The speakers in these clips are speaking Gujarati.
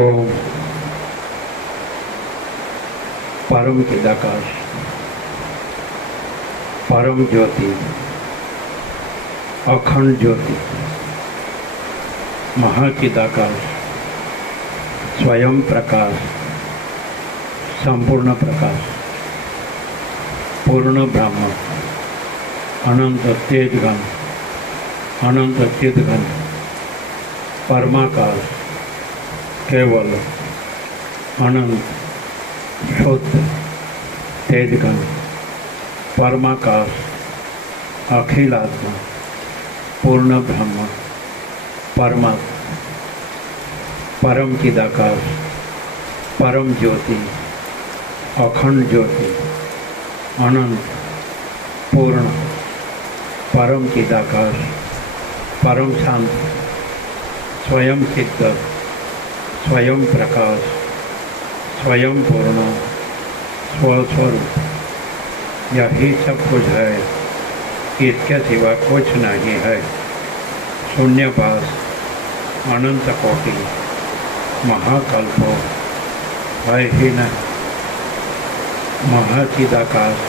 ओम परम चिदाकाश, परम ज्योति, अखंड ज्योति, महाचिदाकाश, स्वयं प्रकाश, संपूर्ण प्रकाश, पूर्ण ब्रह्म, अनंत तेजघन, अनंत चिदघन, परमाकाश, केवल अनंत शुद्ध तेजघन, परमाकाश, अखिलात्मा, पूर्ण ब्रह्म, परमात्मा, परम चिदाकाश, परम ज्योति, अखंड ज्योति, अनंत पूर्ण, परम चिदाकाश, परम शांति, स्वयं सिद्ध, स्वयं प्रकाश, स्वयं पूर्ण, स्वस्वरूप, यही सब कुछ है, इसके सिवा कुछ नहीं है। शून्यवास, अनंत कोटि, महाकल्प है ही नहीं। महाचिदाकाश,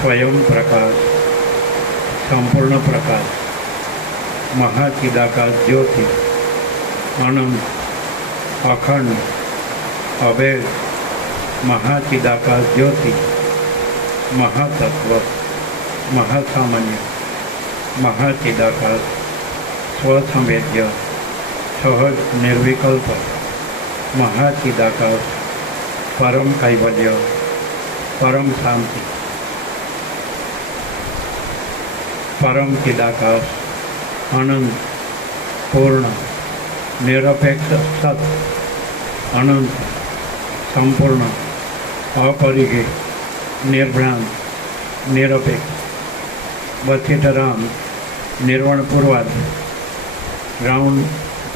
स्वयं प्रकाश, संपूर्ण प्रकाश, महाचिदाकाश ज्योति, अनंत, अखंड, अभेद, महाचिदाकाश ज्योति, महातत्व, महासामान्य, महाचिदाकाश, स्वसंवेद्य, सहज निर्विकल्प, महाचिदाकाश, परम कैवल्य, परम शांति, परम चिदाकाश, अनंत पूर्ण, निरपेक्ष सत, अनंत, संपूर्ण, अपरिग्रह, निर्भ्रांत, निरपेक्ष, वचितराम, निर्वाण पूर्वाध, राउंड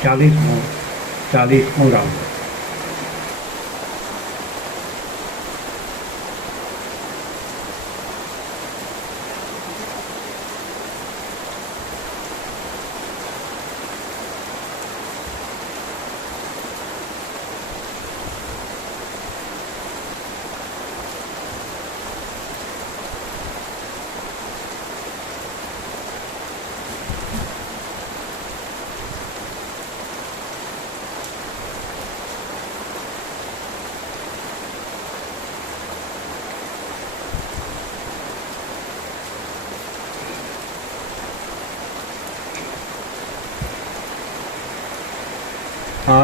40मो राउंड।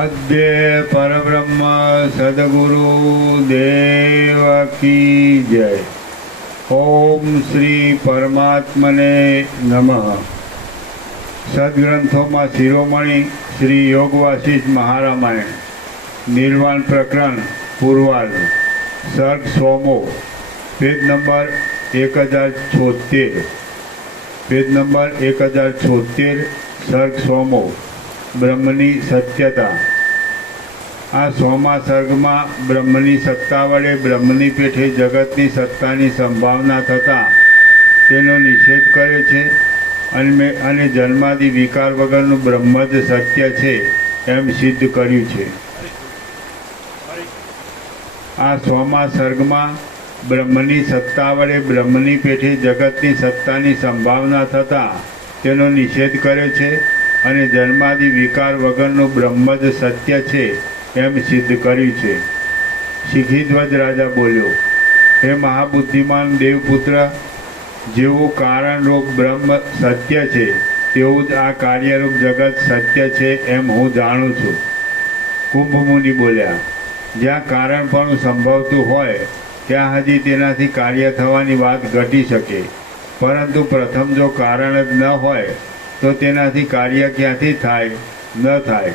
आद्य परब्रह्म सद्गुरु देव की जय। ओम श्री परमात्मने नमः। सद्ग्रंथों में शिरोमणि श्री योग वासिष्ठ महारामायण निर्वाण प्रकरण पूर्वार्ध सर्ग सोमो पेज नंबर 1076 पेज नंबर 1076 सर्ग सोमो ब्रह्मनी सत्यता। आ सोमा सर्ग में ब्रह्मनी सत्ता वडे ब्रह्मनी पेठे जगतनी सत्तानी संभावना थता तेनो निषेध कर्यो छे अने जन्मादि विकार वगरनु ब्रह्म ज सत्य छे एम सिद्ध कर्युं छे। आ सोमा सर्ग में ब्रह्मनी सत्ता वडे ब्रह्मनी पेठे जगतनी सत्तानी संभावना थता तेनो निषेध कर्यो छे अने जन्मादि विकार वगरनु ब्रह्म ज सत्य छे एम सिद्ध कर्युं छे। शिखीध्वज राजा बोल्यो, हे महाबुद्धिमान देवपुत्र, जेवुं कारणरूप ब्रह्म सत्य छे तेवुं ज आ कार्यरूप जगत सत्य छे एम हूँ जाणुं छुं। कुंभ मुनि बोल्या, ज्यां कारणपणुं संभवतुं होय त्यां हजी तेनाथी कार्य थवानी वात घटी शके, परंतु प्रथम जो कारण ज न होय तो तेनाथी कार्य क्यांथी थाय न थाय।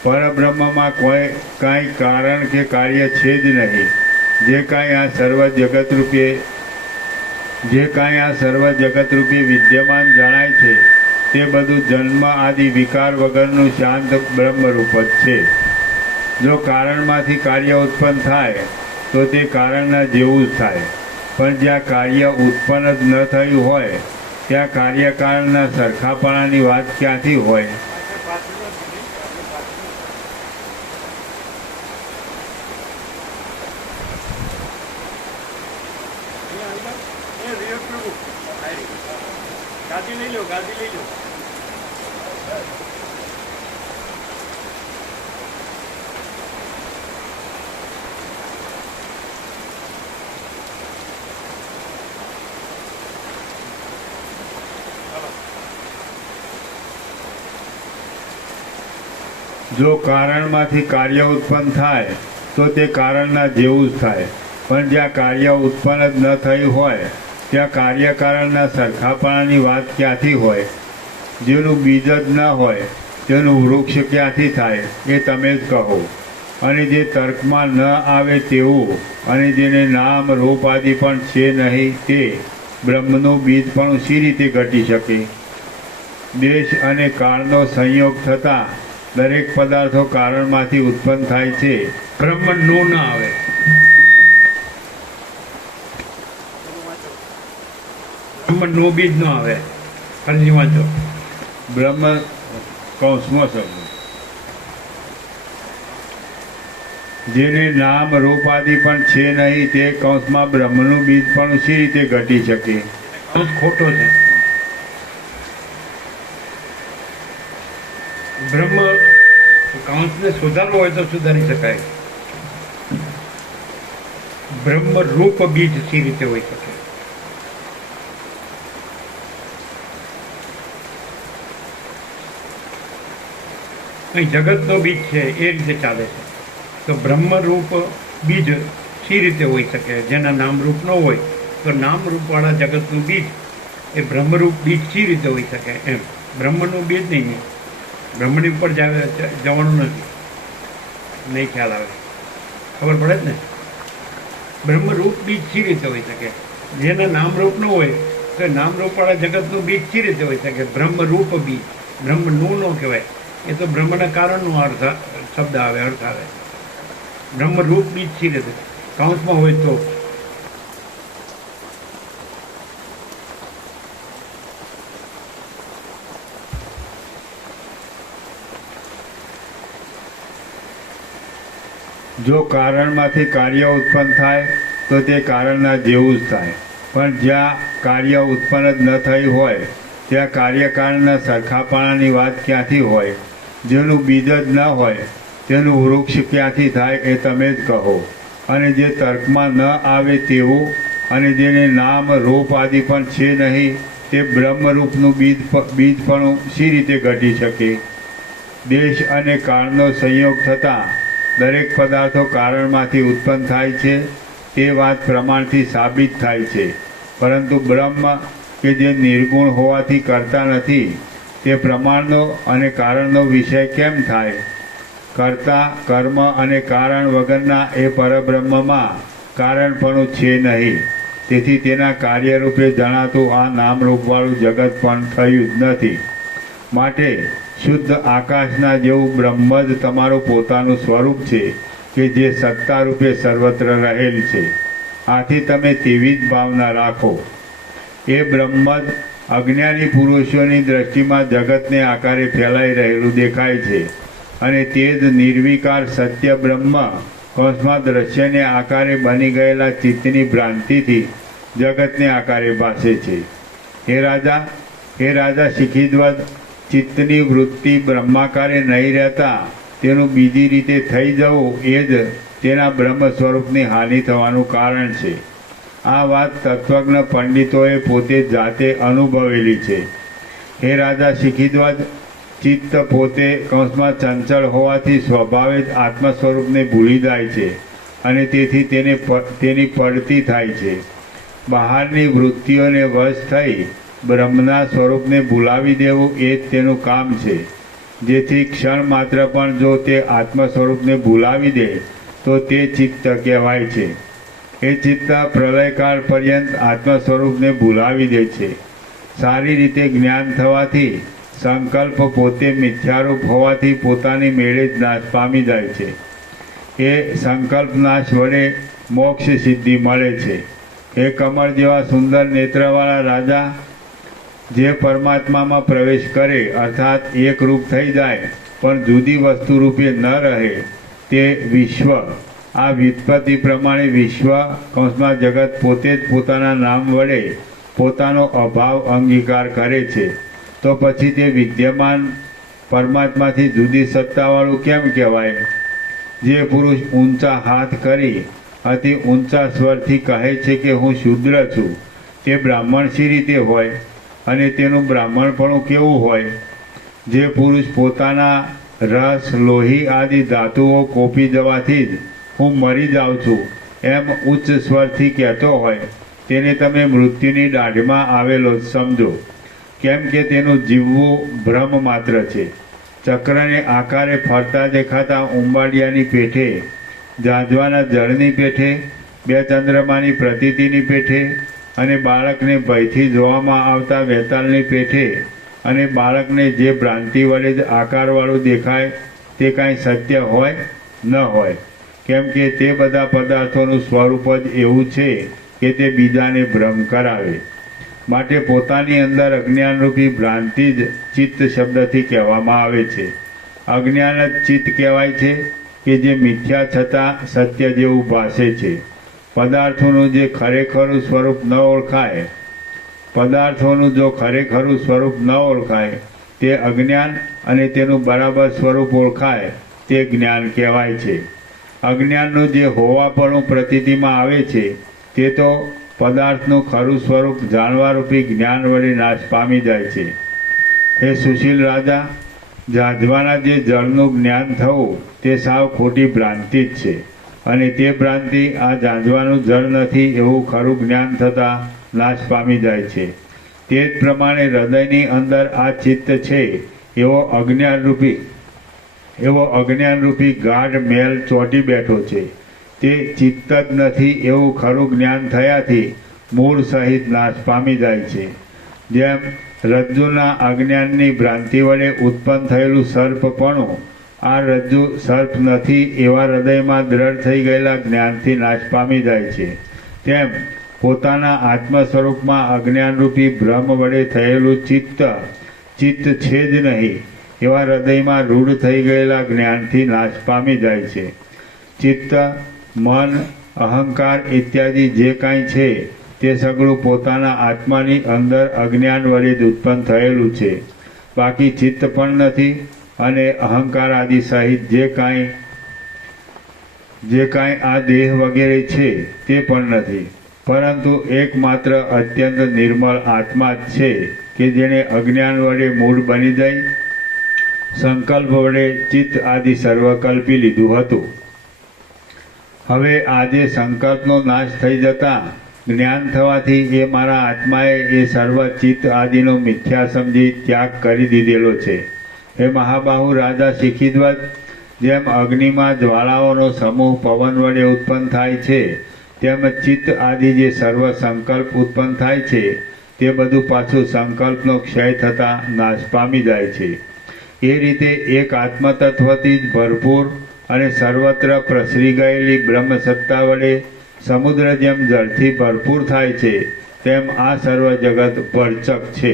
परब्रह्म में कोई काई कारण के कार्य छे ज नहीं। जे काई आ सर्व जगत रूपी विद्यमान जणाय छे ते बधुं जन्म आदि विकार वगरनुं शांत ब्रह्म रूप ज छे। जो कारणमांथी कार्य उत्पन्न थाय तो ते कारणना जेवुं ज थाय, पण ज्यां कार्य उत्पन्न ज न थयुं होय त्या कार्यकारणना सरखापणानी वात क्यांथी होय। जो कारणमांथी कार्य उत्पन्न थाय तो ते कारणना जेवुं ज थाय, पण ज्यां कार्य उत्पन्न ज न थयुं होय त्या कार्यकारणना सरखापणानी वात क्यांथी होय। जेनुं बीज ज न होय तेनुं वृक्ष क्यांथी थाय ए तमे ज कहो। अने जे तर्कमां न आवे तेवुं अने जेने नाम रूप आदि पण छे नहीं ते ब्रह्मनुं बीजपणुं शी रीते घटी शके। देश अने काळनो संयोग थता दरेक पदार्थों कारण मांथी उत्पन्न थाय छे। ब्रह्म नो न आवे। ब्रह्म नो बीज न आवे। फरीથી વાંચો। ब्रह्म कौंसમાં शब्द जेने नाम रूप आदि पण छे नहीं ते कौंसमां ब्रह्मनुं बीज पण शी रीते घटी शके। કૌંસ ખોટો છે। ब्रह्म કૌંસને સુધારવો હોય તો સુધારી શકાય। બ્રહ્મ રૂપ બીજ સી રીતે હોઈ શકે? અહીં જગતનો બીજ છે એ રીતે ચાલે છે, તો બ્રહ્મરૂપ બીજ સી રીતે હોઈ શકે? જેના નામરૂપ ન હોય તો નામરૂપવાળા જગતનું બીજ એ બ્રહ્મરૂપ બીજ સી રીતે હોઈ શકે? એમ બ્રહ્મનું બીજ નહીં, બ્રહ્મની ઉપર જવાનું નથી, નહીં ખ્યાલ આવે, ખબર પડે જ ને? બ્રહ્મરૂપ બીજ સી રીતે હોઈ શકે? જેના નામરૂપ ન હોય તો નામરૂપવાળા જગતનું બીજ સી રીતે હોઈ શકે? બ્રહ્મરૂપ બીજ, બ્રહ્મનું ન કહેવાય, એ તો બ્રહ્મના કારણનો અર્થ શબ્દ આવે, અર્થ આવે। બ્રહ્મરૂપ બીજ સી રીતે કૌંસમાં હોય તો? जो कारणमांथी कार्य उत्पन्न थाय तो ते कारणना जेवुं ज थाय, पण ज्यां कार्य उत्पन्न ज न थयुं होय त्या कार्यकारणना सरखापणानी वात क्यांथी होय। जेनुं बीज ज न होय तेनुं वृक्ष क्यांथी थाय ए तमे ज कहो। अने जे तर्कमां न आवे तेवुं अने जेने नाम रूप आदि पण छे नहीं ते ब्रह्मरूपनुं बीजपणुं शी रीते घटी शके। દેશ અને કાળનો સંયોગ થતાં દરેક પદાર્થો કારણમાંથી ઉત્પન્ન થાય છે તે વાત પ્રમાણથી સાબિત થાય છે. પરંતુ બ્રહ્મ કે જે નિર્ગુણ હોવાથી કરતા નથી તે પ્રમાણનો અને કારણનો વિષય કેમ થાય? કર્તા, કર્મ અને કારણ વગરના એ પરબ્રહ્મમાં કારણપણું છે નહીં. તેથી તેના કાર્યરૂપે જણાતું આ નામરૂપવાળું જગત પણ થયું જ નથી. માટે શુદ્ધ આકાશના જેવું બ્રહ્મ જ તમારું પોતાનું સ્વરૂપ છે કે જે સત્તા રૂપે સર્વત્ર રહેલ છે. આથી તમે તેવી જ ભાવના રાખો. એ બ્રહ્મ જ અજ્ઞાની પુરુષોની દ્રષ્ટિમાં જગતને આકારે ફેલાઈ રહેલું દેખાય છે અને તે જ નિર્વિકાર સત્ય બ્રહ્મ કૌંસમાં દ્રશ્યને આકારે બની ગયેલા ચિત્તની ભ્રાંતિથી જગતને આકારે ભાસે છે. હે રાજા શિખીધ્વજ, ચિત્તની વૃત્તિ બ્રહ્માકારે નહીં રહેતા તેનું બીજી રીતે થઈ જવું એ જ તેના બ્રહ્મ સ્વરૂપની હાનિ થવાનું કારણ છે. આ વાત તત્વજ્ઞ પંડિતોએ પોતે જાતે અનુભવેલી છે. હે રાજા શિખીધ્વજ, ચિત્ત પોતે કૌંસમાં ચંચળ હોવાથી સ્વભાવે જ આત્મ સ્વરૂપને ભૂલી જાય છે અને તેથી તેની પડતી થાય છે. બહારની વૃત્તિઓને વશ થઈ બ્રહ્મના સ્વરૂપને ભૂલાવી દેવું એ જ તેનું કામ છે. જેથી ક્ષણ માત્ર પણ જો તે આત્મ સ્વરૂપને ભૂલાવી દે તો તે ચિત્ત કહેવાય છે. એ ચિત્ત પ્રલયકાળ પર્યંત આત્મ સ્વરૂપને ભૂલાવી દે છે. સારી રીતે જ્ઞાન થવાથી સંકલ્પ પોતે મિથ્યારૂપ હોવાથી પોતાની મેળે જ નાશ પામી જાય છે. એ સંકલ્પ નાશ વડે મોક્ષ સિદ્ધિ મળે છે. એ કમળ જેવા સુંદર નેત્રવાળા રાજા, જે પરમાત્મામાં પ્રવેશ કરે અર્થાત એક રૂપ થઈ જાય પણ જુદી વસ્તુ રૂપે ન રહે તે વિશ્વ. આ વ્યુત્પત્તિ પ્રમાણે વિશ્વ કૌંસમાં જગત પોતે જ પોતાના નામ વડે પોતાનો અભાવ અંગીકાર કરે છે. તો પછી તે વિદ્યમાન પરમાત્માથી જુદી સત્તાવાળું કેમ કહેવાય? જે પુરુષ ઊંચા હાથ કરી અતિ ઊંચા સ્વરથી કહે છે કે હું શુદ્ર છું, તે બ્રાહ્મણ શી રીતે હોય અને તેનું બ્રાહ્મણપણું કેવું હોય? જે પુરુષ પોતાના રસ, લોહી આદિ ધાતુઓ કોપી જવાથી જ હું મરી જાઉં છું એમ ઉચ્ચ સ્વરથી કહેતો હોય તેને તમે મૃત્યુની દાઢમાં આવેલો જ સમજો. કેમ કે તેનું જીવવું ભ્રમ માત્ર છે. ચક્રને આકારે ફરતા દેખાતા ઉંબાડિયાની પેઠે, ઝાંઝવાના જળની પેઠે, બે ચંદ્રમાની પ્રતીતિની પેઠે અને બાળકને ભયથી જોવામાં આવતા વેતાલની પેઠે અને બાળકને જે ભ્રાંતિ વડે જ આકારવાળું દેખાય તે કાંઈ સત્ય હોય ન હોય. કેમ કે તે બધા પદાર્થોનું સ્વરૂપ જ એવું છે કે તે બીજાને ભ્રમ કરાવે. માટે પોતાની અંદર અજ્ઞાનરૂપી ભ્રાંતિ જ ચિત્ત શબ્દથી કહેવામાં આવે છે. અજ્ઞાન જ ચિત્ત કહેવાય છે કે જે મિથ્યા છતાં સત્ય જેવું ભાસે છે. પદાર્થોનું જે ખરેખરું સ્વરૂપ ન ઓળખાય, પદાર્થોનું જો ખરેખરું સ્વરૂપ ન ઓળખાય તે અજ્ઞાન અને તેનું બરાબર સ્વરૂપ ઓળખાય તે જ્ઞાન કહેવાય છે. અજ્ઞાનનું જે હોવાપણું પ્રતીતિમાં આવે છે તે તો પદાર્થનું ખરું સ્વરૂપ જાણવારૂપી જ્ઞાન વડે નાશ પામી જાય છે. હે સુશીલ રાજા, ઝાંઝવાના જે જળનું જ્ઞાન થવું તે સાવ ખોટી ભ્રાંતિ જ છે અને તે ભ્રાંતિ આ ઝાંઝવાનું જળ નથી એવું ખરું જ્ઞાન થતાં નાશ પામી જાય છે. તે જ પ્રમાણે હૃદયની અંદર આ ચિત્ત છે એવો અજ્ઞાનરૂપી ગાઢ મેલ ચોંટી બેઠો છે. તે ચિત્ત જ નથી એવું ખરું જ્ઞાન થયાથી મૂળ સહિત નાશ પામી જાય છે. જેમ રજ્જુના અજ્ઞાનની ભ્રાંતિ વડે ઉત્પન્ન થયેલું સર્પપણું આ રજ્જુ સર્પ નથી એવા હૃદયમાં દ્રઢ થઈ ગયેલા જ્ઞાનથી નાશ પામી જાય છે, તેમ પોતાના આત્મ સ્વરૂપમાં અજ્ઞાનરૂપી ભ્રમ વડે થયેલું ચિત્ત છે જ નહીં એવા હૃદયમાં રૂઢ થઈ ગયેલા જ્ઞાનથી નાશ પામી જાય છે. ચિત્ત, મન, અહંકાર ઇત્યાદિ જે કાંઈ છે તે સગળું પોતાના આત્માની અંદર અજ્ઞાન વડે જ ઉત્પન્ન થયેલું છે. બાકી ચિત્ત પણ નથી અને અહંકાર આદિ સહિત જે કાંઈ આ દેહ વગેરે છે તે પણ નથી. પરંતુ એકમાત્ર અત્યંત નિર્મળ આત્મા જ છે કે જેને અજ્ઞાન વડે મૂળ બની જાય સંકલ્પ વડે ચિત્ત આદિ સર્વ કલ્પી લીધું હતું. હવે આજે સંકલ્પનો નાશ થઈ જતા જ્ઞાન થવાથી એ મારા આત્માએ એ સર્વ ચિત્ત આદિનો મિથ્યા સમજી ત્યાગ કરી દીધેલો છે. હે મહાબાહુ રાજા શિખીધ્વજ, જેમ અગ્નિમાં જ્વાળાઓનો સમૂહ પવન વડે ઉત્પન્ન થાય છે, તેમ ચિત્ત આદિ જે સર્વ સંકલ્પ ઉત્પન્ન થાય છે તે બધું પાછું સંકલ્પનો ક્ષય થતાં નાશ પામી જાય છે. એ રીતે એક આત્મતત્વથી જ ભરપૂર અને સર્વત્ર પ્રસરી ગયેલી બ્રહ્મ સત્તા વડે સમુદ્ર જેમ જળથી ભરપૂર થાય છે, તેમ આ સર્વ જગત ભરચક છે.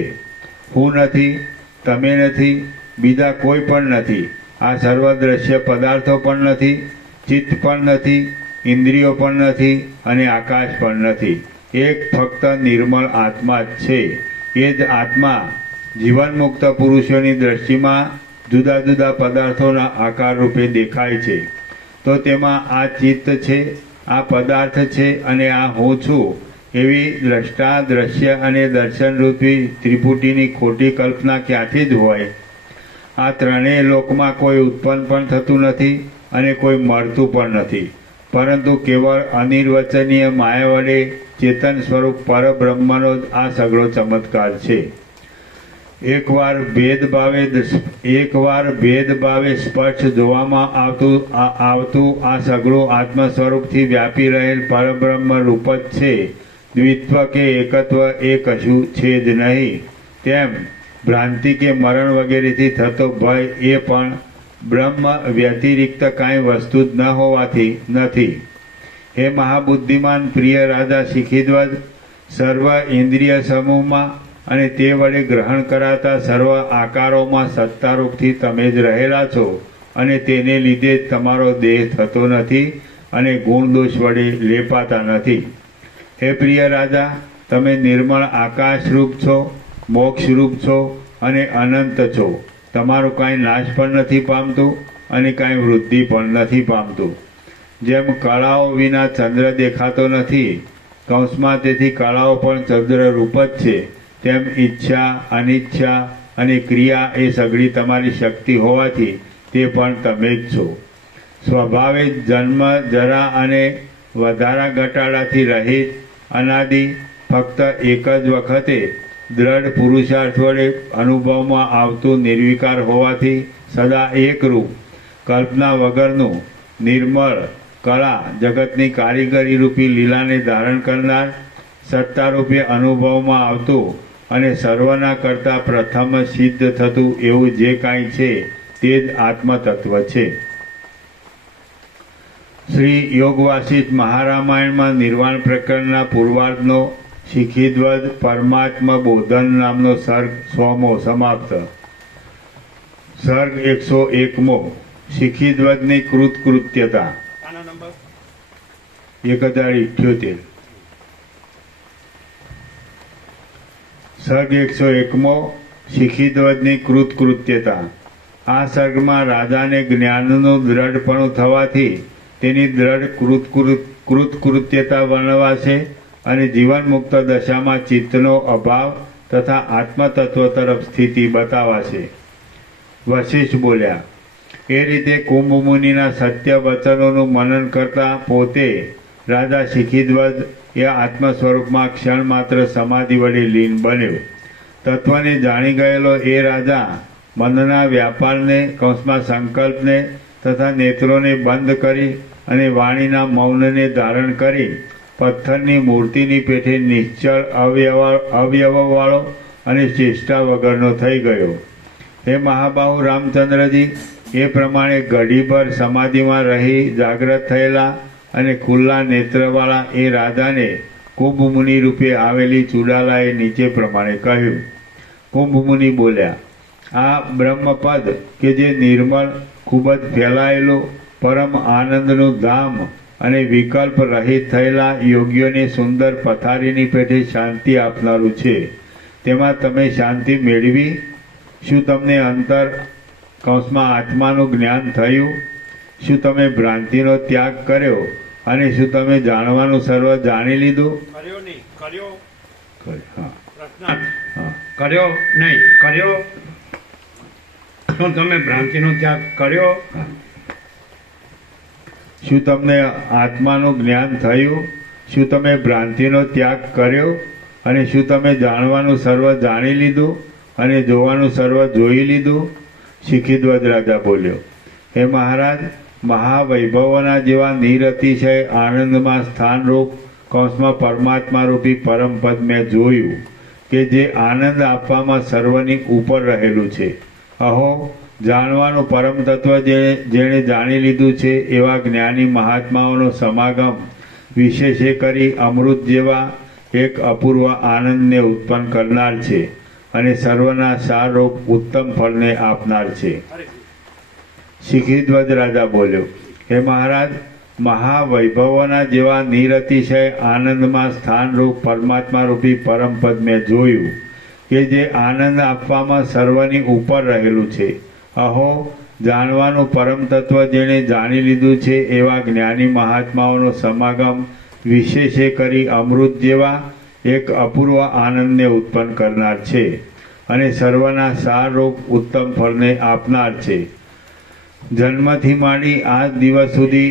હું નથી, તમે નથી, બીજા કોઈ પણ નથી. આ સર્વ દ્રશ્ય પદાર્થો પણ નથી, ચિત્ત પણ નથી, ઇન્દ્રિયો પણ નથી અને આકાશ પણ નથી. એક ફક્ત નિર્મળ આત્મા જ છે. એ જ આત્મા જીવન મુક્ત પુરુષોની દ્રષ્ટિમાં જુદા જુદા પદાર્થોના આકાર રૂપે દેખાય છે. તો તેમાં આ ચિત્ત છે, આ પદાર્થ છે અને આ હું છું એવી દ્રષ્ટા, દ્રશ્ય અને દર્શનરૂપી ત્રિપુટીની ખોટી કલ્પના ક્યાંથી જ હોય? આ ત્રણેય લોકમાં કોઈ ઉત્પન્ન પણ થતું નથી અને કોઈ મળતું પણ નથી, પરંતુ કેવળ અનિર્વચનીય માયા વડે ચેતન સ્વરૂપ પરબ્રહ્મનો જ આ સઘળો ચમત્કાર છે. એકવાર ભેદભાવે સ્પષ્ટ જોવામાં આવતું આ સઘળું આત્મ સ્વરૂપથી વ્યાપી રહેલ પરબ્રહ્મ રૂપ જ છે. દ્વિત્વ કે એકત્વ એ કશું છે જ નહીં. તેમ ભ્રાંતિ કે મરણ વગેરેથી થતો ભય એ પણ બ્રહ્મ વ્યતિરિક્ત કાંઈ વસ્તુ જ ન હોવાથી નથી. હે મહાબુદ્ધિમાન પ્રિય રાજા શિખીધ્વજ, સર્વ ઇન્દ્રિય સમૂહમાં અને તે વડે ગ્રહણ કરાતા સર્વ આકારોમાં સત્તારૂપથી તમે જ રહેલા છો અને તેને લીધે જ તમારો દેહ થતો નથી અને ગુણ દોષ વડે લેપાતા નથી. હે પ્રિય રાજા, તમે નિર્મળ આકાશરૂપ છો, મોક્ષરૂપ છો અને અનંત છો. તમારું કાંઈ નાશ પણ નથી પામતું અને કાંઈ વૃદ્ધિ પણ નથી પામતું. જેમ કળાઓ વિના ચંદ્ર દેખાતો નથી, કૌંસમાં તેથી કળાઓ પણ ચંદ્રરૂપ જ છે, તેમ ઈચ્છા, અનિચ્છા અને ક્રિયા એ સઘળી તમારી શક્તિ હોવાથી તે પણ તમે જ છો. સ્વભાવે જ જન્મ, જરા અને વધારા ઘટાડાથી રહિત, અનાદિ, ફક્ત એક જ વખતે દ્રઢ પુરુષાર્થ વડે અનુભવમાં આવતું નિર્વિકાર હોવાથી સદા એકરૂપ, કલ્પના વગરનું, નિર્મળ, કળા જગતની કારીગરી રૂપી લીલાને ધારણ કરનાર, સત્તારૂપે અનુભવમાં આવતું અને સર્વના કરતાં પ્રથમ સિદ્ધ થતું એવું જે કાંઈ છે તે જ આત્મતત્વ છે. શ્રી યોગ વાસિષ્ઠ મહારામાયણમાં નિર્વાણ પ્રકરણના પૂર્વાર્ધનો શિખીધ્વજ પરમાત્મ બોધન નામનો સર્ગ 100મો સમાપ્ત. સર્ગ 101મો શિખીધ્વજની કૃતકૃત્યતા. 1078. સર્ગ 101મો શિખીધ્વજની કૃતકૃત્યતા. આ સર્ગમાં રાજાને જ્ઞાનનું દ્રઢપણું થવાથી તેની દ્રઢ કૃતકૃત્યતા વર્ણવાશે અને જીવન મુક્ત દશામાં ચિત્તનો અભાવ તથા આત્મતત્વ તરફ સ્થિતિ બતાવાશે. વશિષ્ઠ બોલ્યા, એ રીતે કુંભ મુનિના સત્ય વચનોનું મનન કરતા પોતે રાજા શિખીધ્વજ એ આત્મ સ્વરૂપમાં ક્ષણ માત્ર સમાધિ વડે લીન બન્યો. તત્વને જાણી ગયેલો એ રાજા મનના વ્યાપારને, કૌંસમાં સંકલ્પને તથા નેત્રોને બંધ કરી અને વાણીના મૌનને ધારણ કરી પથ્થરની મૂર્તિની પેઠે નિશ્ચળ અવયવવાળો અને ચેષ્ટા વગરનો થઈ ગયો. હે મહાબાહુ રામચંદ્રજી, એ પ્રમાણે ઘડીભર સમાધિમાં રહી જાગ્રત થયેલા અને ખુલ્લા નેત્રવાળા એ રાજાને કુંભ મુનિ રૂપે આવેલી ચુડાલાએ નીચે પ્રમાણે કહ્યું. કુંભ મુનિ બોલ્યા, આ બ્રહ્મપદ કે જે નિર્મળ, ખૂબ જ ફેલાયેલું, પરમ આનંદનું ધામ અને વિકલ્પ રહિત થયેલા યોગ્યોને સુંદર પથારીની પેઠે શાંતિ આપનારું છે, તેમાં તમે શાંતિ મેળવી? શું તમને અંતર, કૌંસમાં આત્માનું જ્ઞાન થયું? શું તમે ભ્રાંતિનો ત્યાગ કર્યો અને શું તમે જાણવાનું સર્વ જાણી લીધું? કર્યો નહીં, કર્યો. હા, પ્રશ્નાર્થ. હા. કર્યો નહીં, કર્યો. શું તમે ભ્રાંતિનો ત્યાગ કર્યો? શું તમને આત્માનું જ્ઞાન થયું? શું તમે ભ્રાંતિનો ત્યાગ કર્યો? અને શું તમે જાણવાનું સર્વ જાણી લીધું અને જોવાનું સર્વ જોઈ લીધું? શિખીધ્વજ રાજા બોલ્યો, હે મહારાજ, મહાવૈભવોના જેવા નિરતિશય આનંદમાં સ્થાનરૂપ કૌંસમાં પરમાત્મા રૂપી પરમપદ મેં જોયું કે જે આનંદ આપવામાં સર્વની ઉપર રહેલું છે. અહો, જાણવાનું પરમ તત્વ જેણે જાણી લીધું છે એવા જ્ઞાની મહાત્માઓનો સમાગમ વિશેષે કરી અમૃત જેવા એક અપૂર્વ આનંદને ઉત્પન્ન કરનાર છે અને સર્વના સારરૂપ ઉત્તમ ફળને આપનાર છે. શિખીધ્વજ રાજા બોલ્યો, હે મહારાજ, મહાવૈભવોના જેવા નિરતિશય આનંદમાં સ્થાનરૂપ પરમાત્મા રૂપી પરમપદ મેં જોયું કે જે આનંદ આપવામાં સર્વની ઉપર રહેલું છે. અહો, જાણવાનું પરમ તત્વ જેણે જાણી લીધું છે એવા જ્ઞાની મહાત્માઓનો સમાગમ વિશેષે કરી અમૃત જેવા એક અપૂર્વ આનંદને ઉત્પન્ન કરનાર છે અને સર્વના સારરૂપ ઉત્તમ ફળને આપનાર છે. જન્મથી માંડી આજ દિવસ સુધી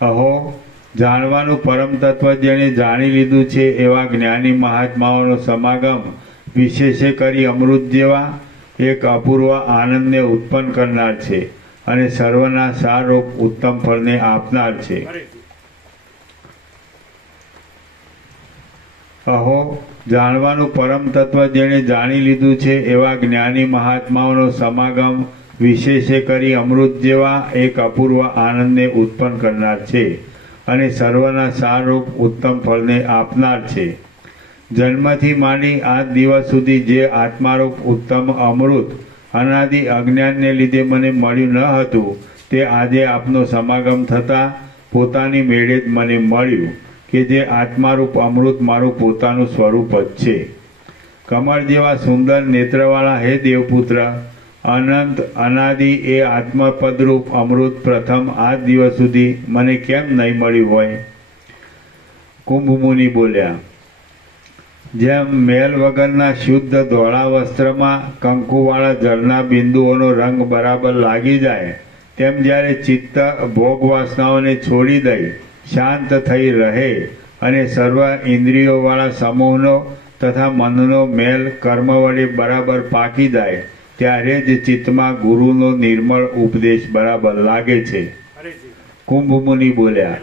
અહો, જાણવાનું પરમ તત્વ જેણે જાણી લીધું છે એવા જ્ઞાની મહાત્માઓનો સમાગમ વિશેષે કરી અમૃત જેવા એક અપૂર્વ આનંદને ઉત્પન્ન કરનાર છે અને સર્વના સારરૂપ ઉત્તમ ફળને આપનાર છે. અહો, જાણવાનું પરમ તત્વ જેણે જાણી લીધું છે એવા જ્ઞાની મહાત્માઓનો સમાગમ વિશેષે કરી અમૃત જેવા એક અપૂર્વ આનંદને ઉત્પન્ન કરનાર છે અને સર્વના સારરૂપ ઉત્તમ ફળને આપનાર છે. જન્મથી માંડી આજ દિવસ સુધી જે આત્મારૂપ ઉત્તમ અમૃત અનાદિ અજ્ઞાનને લીધે મને મળ્યું ન હતું તે આજે આપનો સમાગમ થતાં પોતાની મેળે જ મને મળ્યું કે જે આત્મારૂપ અમૃત મારું પોતાનું સ્વરૂપ જ છે. કમળ જેવા સુંદર નેત્રવાળા હે દેવપુત્ર, અનંત અનાદિ એ આત્મપદરૂપ અમૃત પ્રથમ આજ દિવસ સુધી મને કેમ નહીં મળ્યું હોય? કુંભમુનિ બોલ્યા, જેમ મેલ વગરના શુદ્ધ ધોળા વસ્ત્રમાં કંકુવાળા જળના બિંદુઓનો રંગ બરાબર લાગી જાય તેમ જ્યારે ચિત્ત ભોગ વાસનાઓને છોડી દઈ શાંત થઈ રહે અને સર્વ ઇન્દ્રિયોવાળા સમૂહનો તથા મનનો મેલ કર્મ વડે બરાબર પાકી જાય ત્યારે જ ચિત્તમાં ગુરુનો નિર્મળ ઉપદેશ બરાબર લાગે છે. કુંભમુનિ બોલ્યા,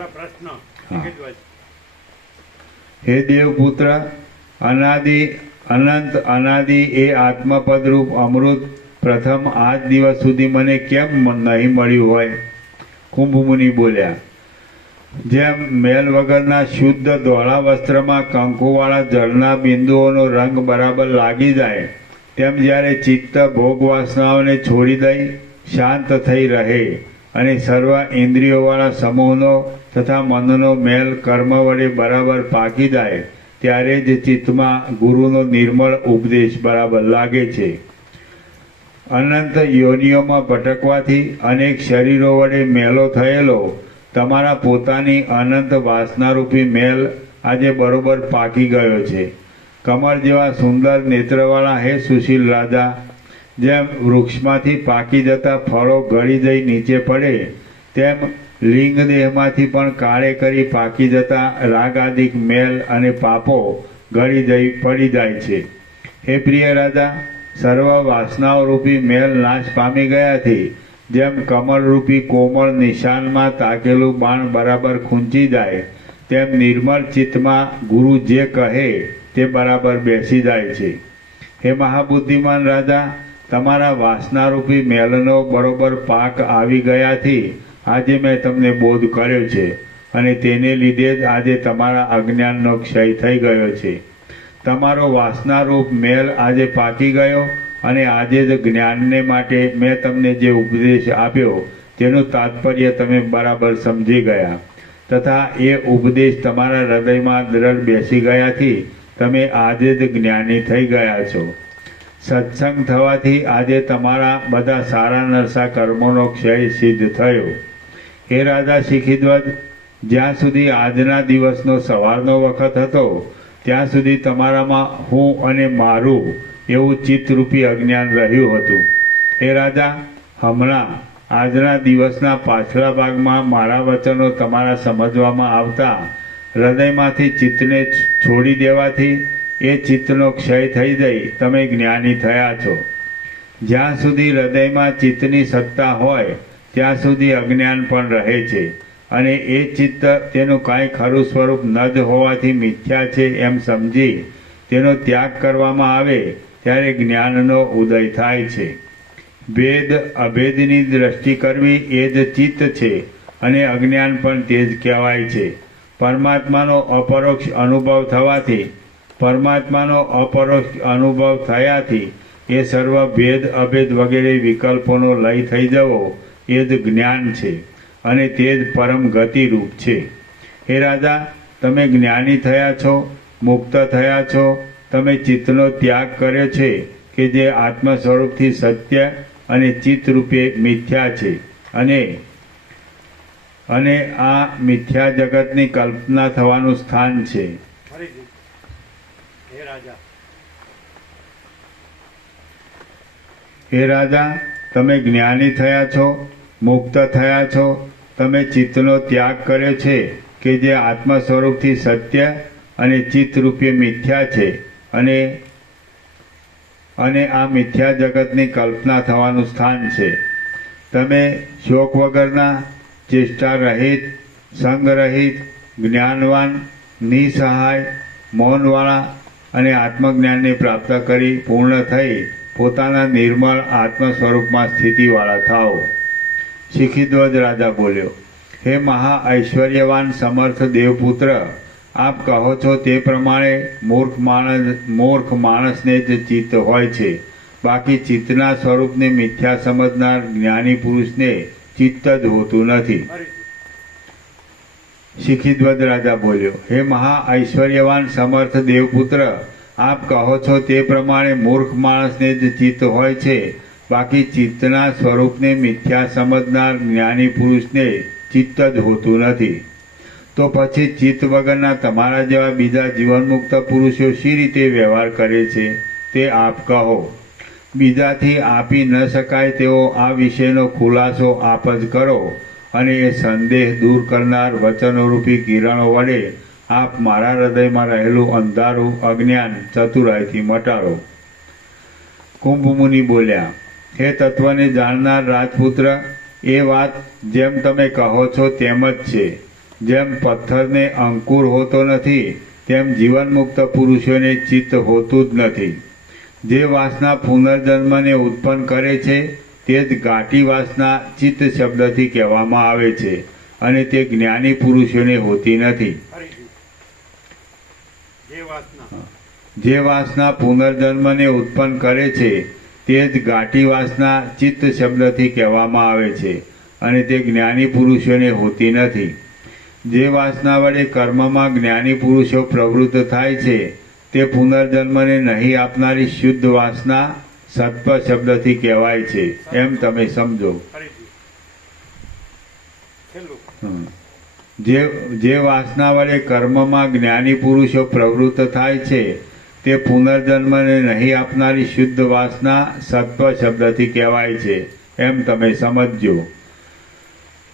હે દેવપુત્ર, અનંત અનાદિ એ આત્મપદરૂપ અમૃત પ્રથમ આજ દિવસ સુધી મને કેમ નહીં મળ્યું હોય? કુંભમુનિ બોલ્યા, જેમ મેલ વગરના શુદ્ધ ધોળા વસ્ત્રમાં કંકુવાળા જળના બિંદુઓનો રંગ બરાબર લાગી જાય તેમ જ્યારે ચિત્ત ભોગ વાસનાઓને છોડી દઈ શાંત થઈ રહે અને સર્વ ઇન્દ્રિયોવાળા સમૂહનો તથા મનનો મેલ કર્મ વડે બરાબર પાકી જાય ત્યારે જ ચિત્તમાં ગુરુનો નિર્મળ ઉપદેશ બરાબર લાગે છે. અનંત યોનિઓમાં ભટકવાથી અનેક શરીરો વડે મેલો થયેલો તમારા પોતાની અનંત વાસનારૂપી મેલ આજે બરોબર પાકી ગયો છે. કમળ જેવા સુંદર નેત્રવાળા હે સુશીલ રાજા, જેમ વૃક્ષમાંથી પાકી જતા ફળો ગળી જઈ નીચે પડે તેમ લિંગ દેહમાંથી પણ કાળે કરી પાકી જતા રાગાદિક મેલ અને પાપો ગળી જઈ પડી જાય છે. હે પ્રિય રાજા, સર્વ વાસનાઓ રૂપી મેલ નાશ પામી ગયાથી જેમ કમળરૂપી કોમળ નિશાનમાં તાકેલું બાણ બરાબર ખૂંચી જાય તેમ નિર્મળ ચિત્તમાં ગુરુ જે કહે તે બરાબર બેસી જાય છે. હે મહાબુદ્ધિમાન રાજા, તમારા વાસનારૂપી મેલનો બરોબર પાક આવી ગયાથી આજે મેં તમને બોધ કર્યો છે અને તેને લીધે જ આજે તમારા અજ્ઞાનનો ક્ષય થઈ ગયો છે. તમારો વાસનારૂપ મેલ આજે પાકી ગયો અને આજે જ જ્ઞાનને માટે મેં તમને જે ઉપદેશ આપ્યો તેનું તાત્પર્ય તમે બરાબર સમજી ગયા તથા એ ઉપદેશ તમારા હૃદયમાં દ્રઢ બેસી ગયાથી તમે આજે જ જ્ઞાની થઈ ગયા છો. સત્સંગ થવાથી આજે તમારા બધા સારા નરસા કર્મોનો ક્ષય સિદ્ધ થયો. હે રાજા શિખીધ્વજ, જ્યાં સુધી આજના દિવસનો સવારનો વખત હતો ત્યાં સુધી તમારામાં હું અને મારું એવું ચિત્તરૂપી અજ્ઞાન રહ્યું હતું. હે રાજા, હમણાં આજના દિવસના પાછલા ભાગમાં મારા વચનો તમારા સમજવામાં આવતા હૃદયમાંથી ચિત્તને છોડી દેવાથી એ ચિત્તનો ક્ષય થઈ જઈ તમે જ્ઞાની થયા છો. જ્યાં સુધી હૃદયમાં ચિત્તની સત્તા હોય ત્યાં સુધી અજ્ઞાન પણ રહે છે, અને એ ચિત્ત તેનું કાંઈ ખરું સ્વરૂપ ન જ હોવાથી મિથ્યા છે એમ સમજી તેનો ત્યાગ કરવામાં આવે ત્યારે જ્ઞાનનો ઉદય થાય છે. ભેદ અભેદની દ્રષ્ટિ કરવી એ જ ચિત્ત છે, અને અજ્ઞાન પણ તે જ કહેવાય છે. પરમાત્માનો અપરોક્ષ અનુભવ થયાથી એ સર્વ ભેદ અભેદ વગેરે વિકલ્પોનો લય થઈ જવો એ જ જ્ઞાન છે, અને તે જ પરમ ગતિરૂપ છે. હે રાજા, તમે જ્ઞાની થયા છો, મુક્ત થયા છો. તમે ચિત્તનો ત્યાગ કર્યો છે કે જે આત્મ સ્વરૂપથી સત્ય અને ચિત્ત રૂપે મિથ્યા છે, અને આ મિથ્યા જગતની કલ્પના થવાનું સ્થાન છે. હે રાજા, તમે જ્ઞાની થયા છો, મુક્ત થયા છો. તમે ચિત્તનો ત્યાગ કર્યો છે કે જે આત્મ સ્વરૂપથી સત્ય અને ચિત્ત રૂપે મિથ્યા છે, અને આ મિથ્યા જગતની કલ્પના થવાનું સ્થાન છે. તમે શોક વગરના, ચેષ્ટા રહિત, સંગ રહિત, જ્ઞાનવાન, નિસહાય, મૌનવાળા અને આત્મજ્ઞાનને પ્રાપ્ત કરી પૂર્ણ થઈ પોતાના નિર્મળ આત્મ સ્વરૂપમાં સ્થિતિવાળા થાઓ. શિખીધ્વજ રાજા બોલ્યો, હે મહા ઐશ્વર્યવાન સમર્થ દેવપુત્ર, આપ કહો છો તે પ્રમાણે મૂર્ખ માણસને જ ચિત્ત હોય છે, બાકી ચિત્તના સ્વરૂપને મિથ્યા સમજનાર જ્ઞાની પુરુષને ચિત્ત જ હોતું નથી. શિખીધ્વજ રાજા બોલ્યો, હે મહા ઐશ્વર્યવાન સમર્થ દેવપુત્ર, આપ કહો છો તે પ્રમાણે મૂર્ખ માણસને જ ચિત્ત હોય છે, બાકી ચિત્તના સ્વરૂપને મિથ્યા સમજનાર જ્ઞાની પુરુષને ચિત્ત જ હોતું નથી. તો પછી ચિત્ત વગરના તમારા જેવા બીજા જીવનમુક્ત પુરુષો શી રીતે વ્યવહાર કરે છે તે આપ કહો. બીજાથી આપી ન શકાય તેવો આ વિષયનો ખુલાસો આપ જ કરો, અને એ સંદેહ દૂર કરનાર વચનોરૂપી કિરણો વડે આપ મારા હૃદયમાં રહેલું અંધારું અજ્ઞાન ચતુરાઈથી મટાડો. કુંભમુનિ બોલ્યા, હે તત્વને જાણનાર રાજપુત્ર, એ વાત જેમ તમે કહો છો તેમ જ છે. જેમ પથ્થરને અંકુર હોતો નથી તેમ જીવનમુક્ત પુરુષોને ચિત્ત હોતું જ નથી. જે વાસના પુનર્જન્મને ઉત્પન્ન કરે છે તે જ ઘાટી વાસના ચિત્ત શબ્દથી કહેવામાં આવે છે, અને તે જ્ઞાની પુરુષોને હોતી નથી. જે વાસના પુનર્જન્મને ઉત્પન્ન કરે છે તે જ ઘાટી વાસના ચિત્ત શબ્દથી કહેવામાં આવે છે, અને તે જ્ઞાની પુરુષોને હોતી નથી. જે વાસના વડે કર્મમાં જ્ઞાની પુરુષો પ્રવૃત્ત થાય છે તે પુનર્જન્મને નહીં આપનારી શુદ્ધ વાસના સત્વ શબ્દથી કહેવાય છે, એમ તમે સમજો. જે વાસના વડે કર્મમાં જ્ઞાની પુરુષો પ્રવૃત્ત થાય છે તે પુનર્જન્મને નહીં આપનારી શુદ્ધ વાસના સત્વ શબ્દથી કહેવાય છે, એમ તમે સમજજો.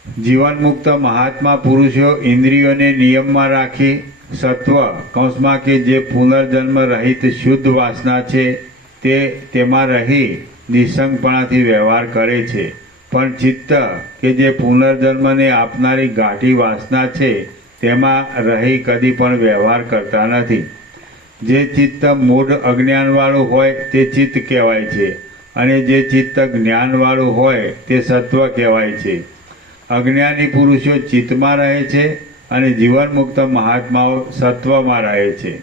જીવનમુક્ત મહાત્મા પુરુષો ઇન્દ્રિયોને નિયમમાં રાખી સત્વ કૌંસમાં કે જે પુનર્જન્મ રહિત શુદ્ધ વાસના છે તેમાં રહી નિસંગપણાથી વ્યવહાર કરે છે, પણ ચિત્ત કે જે પુનર્જન્મને આપનારી ઘાટી વાસના છે તેમાં રહી કદી પણ વ્યવહાર કરતા નથી. જે ચિત્ત મૂળ અજ્ઞાનવાળું હોય તે ચિત્ત કહેવાય છે, અને જે ચિત્ત જ્ઞાનવાળું હોય તે સત્વ કહેવાય છે. અજ્ઞાની પુરુષો ચિત્તમાં રહે છે, અને જીવનમુક્ત મહાત્માઓ સત્વમાં રહે છે.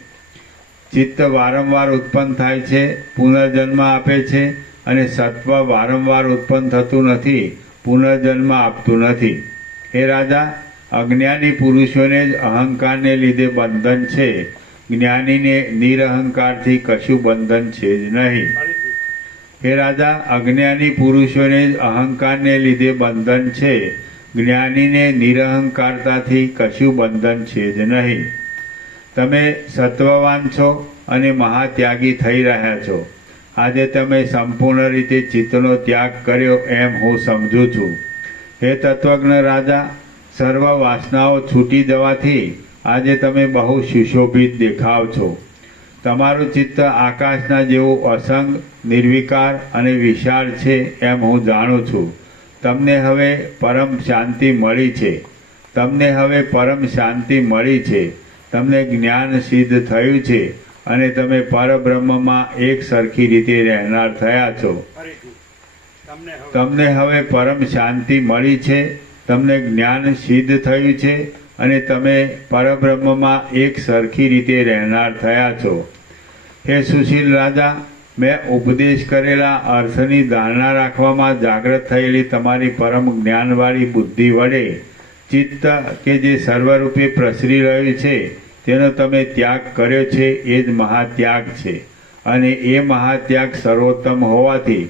ચિત્ત વારંવાર ઉત્પન્ન થાય છે, પુનર્જન્મ આપે છે, અને સત્વ વારંવાર ઉત્પન્ન થતું નથી, પુનર્જન્મ આપતું નથી. હે રાજા, અજ્ઞાની પુરુષોને જ અહંકારને લીધે બંધન છે, જ્ઞાનીને નિરહંકારથી કશું બંધન છે જ નહીં. હે રાજા, અજ્ઞાની પુરુષોને જ અહંકારને લીધે બંધન છે, જ્ઞાનીને નિરહંકારતાથી કશું બંધન છે જ નહીં. તમે સત્વવાન છો અને મહાત્યાગી થઈ રહ્યા છો. આજે તમે સંપૂર્ણ રીતે ચિત્તનો ત્યાગ કર્યો એમ હું સમજું છું. હે તત્વજ્ઞ રાજા, સર્વ વાસનાઓ છૂટી જવાથી આજે તમે બહુ સુશોભિત દેખાવ છો. તમારું ચિત્ત આકાશના જેવું અસંગ, નિર્વિકાર અને વિશાળ છે એમ હું જાણું છું. તમને હવે પરમ શાંતિ મળી છે. તમને હવે પરમ શાંતિ મળી છે. તમને જ્ઞાન સિદ્ધ થયું છે અને તમે પરબ્રહ્મમાં એક સરખી રીતે રહેનાર થયા છો. તમને હવે પરમ શાંતિ મળી છે. તમને જ્ઞાન સિદ્ધ થયું છે અને તમે પરબ્રહ્મમાં એક સરખી રીતે રહેનાર થયા છો. હે સુશીલ રાજા, મેં ઉપદેશ કરેલા અર્થની ધારણા રાખવામાં જાગૃત થયેલી તમારી પરમ જ્ઞાનવાળી બુદ્ધિ વડે ચિત્ત કે જે સર્વરૂપે પ્રસરી રહ્યું છે તેનો તમે ત્યાગ કર્યો છે એ જ મહાત્યાગ છે. અને એ મહાત્યાગ સર્વોત્તમ હોવાથી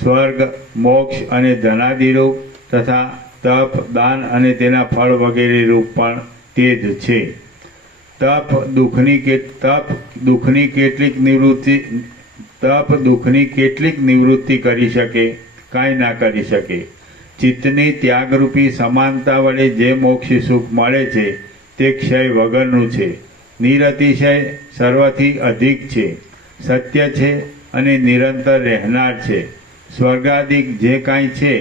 સ્વર્ગ, મોક્ષ અને ધનાદિરૂપ તથા તપ, દાન અને તેના ફળ વગેરે રૂપ પણ તે જ છે. તપ દુઃખની કેટલીક નિવૃત્તિ કરી શકે, કાંઈ ના કરી શકે. ચિત્તની ત્યાગરૂપી સમાનતા વડે જે મોક્ષ સુખ મળે છે તે ક્ષય વગરનું છે, નિરતિશય, સર્વથી અધિક છે, સત્ય છે અને નિરંતર રહેનાર છે. સ્વર્ગાદિક જે કાંઈ છે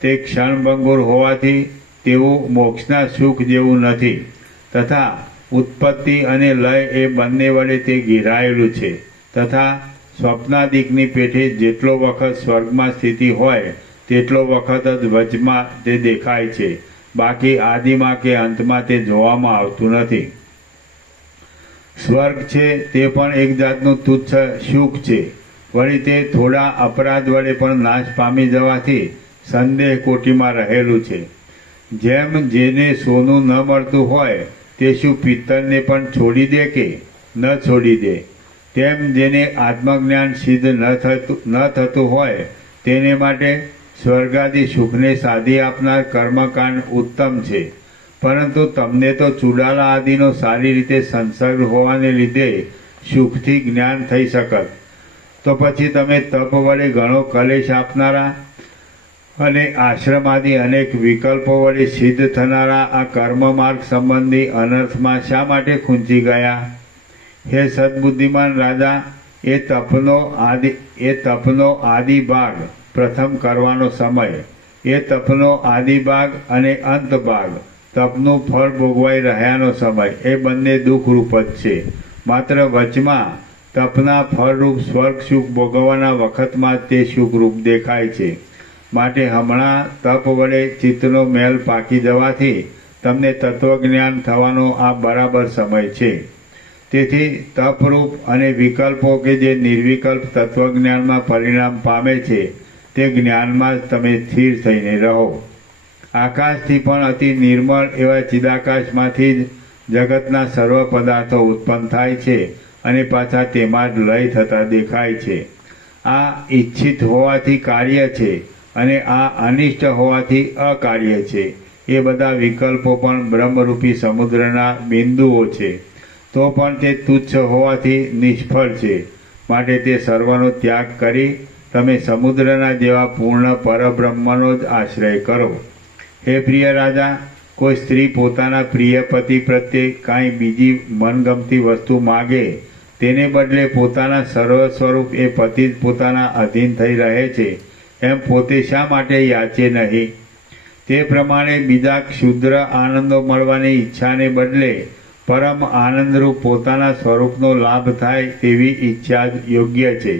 તે ક્ષણભંગુર હોવાથી તેવું મોક્ષના સુખ જેવું નથી, તથા ઉત્પત્તિ અને લય એ બંને વડે તે ઘેરાયેલું છે. તથા સ્વપ્નાદિકની પેઠે જેટલો વખત સ્વર્ગમાં સ્થિતિ હોય તેટલો વખત જ વચમાં તે દેખાય છે, બાકી આદિમાં કે અંતમાં તે જોવામાં આવતું નથી. સ્વર્ગ છે તે પણ એક જાતનું તુચ્છ સુખ છે. વળી તે થોડા અપરાધ વડે પણ નાશ પામી જવાથી સંદેહ કોટીમાં રહેલું છે. જેમ જેને સોનું ન મળતું હોય તે શું પિત્તળને પણ છોડી દે કે ન છોડી દે, તેમ જેને આત્મજ્ઞાન સિદ્ધ ન થતું હોય તેને માટે સ્વર્ગાદી સુખને સાધી આપનાર કર્મકાંડ ઉત્તમ છે. પરંતુ તમને તો ચૂડાલા આદિનો સારી રીતે સંસર્ગ હોવાને લીધે સુખથી જ્ઞાન થઈ શકત. તો પછી તમે તપ વડે ઘણો કલેશ આપનારા અને આશ્રમાદી અનેક વિકલ્પો વડે સિદ્ધ થનારા આ કર્મ માર્ગ સંબંધી અનર્થમાં શા માટે ખૂંચી ગયા? હે સદબુદ્ધિમાન રાજા, એ તપનો આદિ ભાગ પ્રથમ કરવાનો સમય, એ તપનો આદિ ભાગ અને અંત ભાગ તપનું ફળ ભોગવાઈ રહ્યાનો સમય એ બંને દુઃખરૂપ જ છે. માત્ર વચમાં તપના ફળરૂપ સ્વર્ગ સુખ ભોગવવાના વખતમાં તે સુખરૂપ દેખાય છે. માટે હમણાં તપ વડે ચિત્તનો મેલ પાકી જવાથી તમને તત્વજ્ઞાન થવાનો આ બરાબર સમય છે. તેથી તપરૂપ અને વિકલ્પો કે જે નિર્વિકલ્પ તત્વજ્ઞાનમાં પરિણામ પામે છે તે જ્ઞાનમાં જ તમે સ્થિર થઈને રહો. આકાશથી પણ અતિ નિર્મળ એવા ચિદાકાશમાંથી જ જગતના સર્વ પદાર્થો ઉત્પન્ન થાય છે અને પાછા તેમાં જ લય થતા દેખાય છે. આ ઈચ્છિત હોવાથી કાર્ય છે અને આ અનિષ્ટ હોવાથી અકાર્ય છે. એ બધા વિકલ્પો પણ બ્રહ્મરૂપી સમુદ્રના બિંદુઓ છે, તો પણ તે તુચ્છ હોવાથી નિષ્ફળ છે. માટે તે સર્વનો ત્યાગ કરી તમે સમુદ્રના જેવા પૂર્ણ પરબ્રહ્મનો જ આશ્રય કરો. હે પ્રિય રાજા, કોઈ સ્ત્રી પોતાના પ્રિય પતિ પ્રત્યે કાંઈ બીજી મનગમતી વસ્તુ માગે તેને બદલે પોતાના સર્વ સ્વરૂપ એ પતિ જ પોતાના અધીન થઈ રહે છે એમ પોતે શા માટે યાચે નહીં? તે પ્રમાણે બીજા ક્ષુદ્ર આનંદો મળવાની ઈચ્છાને બદલે પરમ આનંદરૂપ પોતાના સ્વરૂપનો લાભ થાય તેવી ઈચ્છા જ યોગ્ય છે.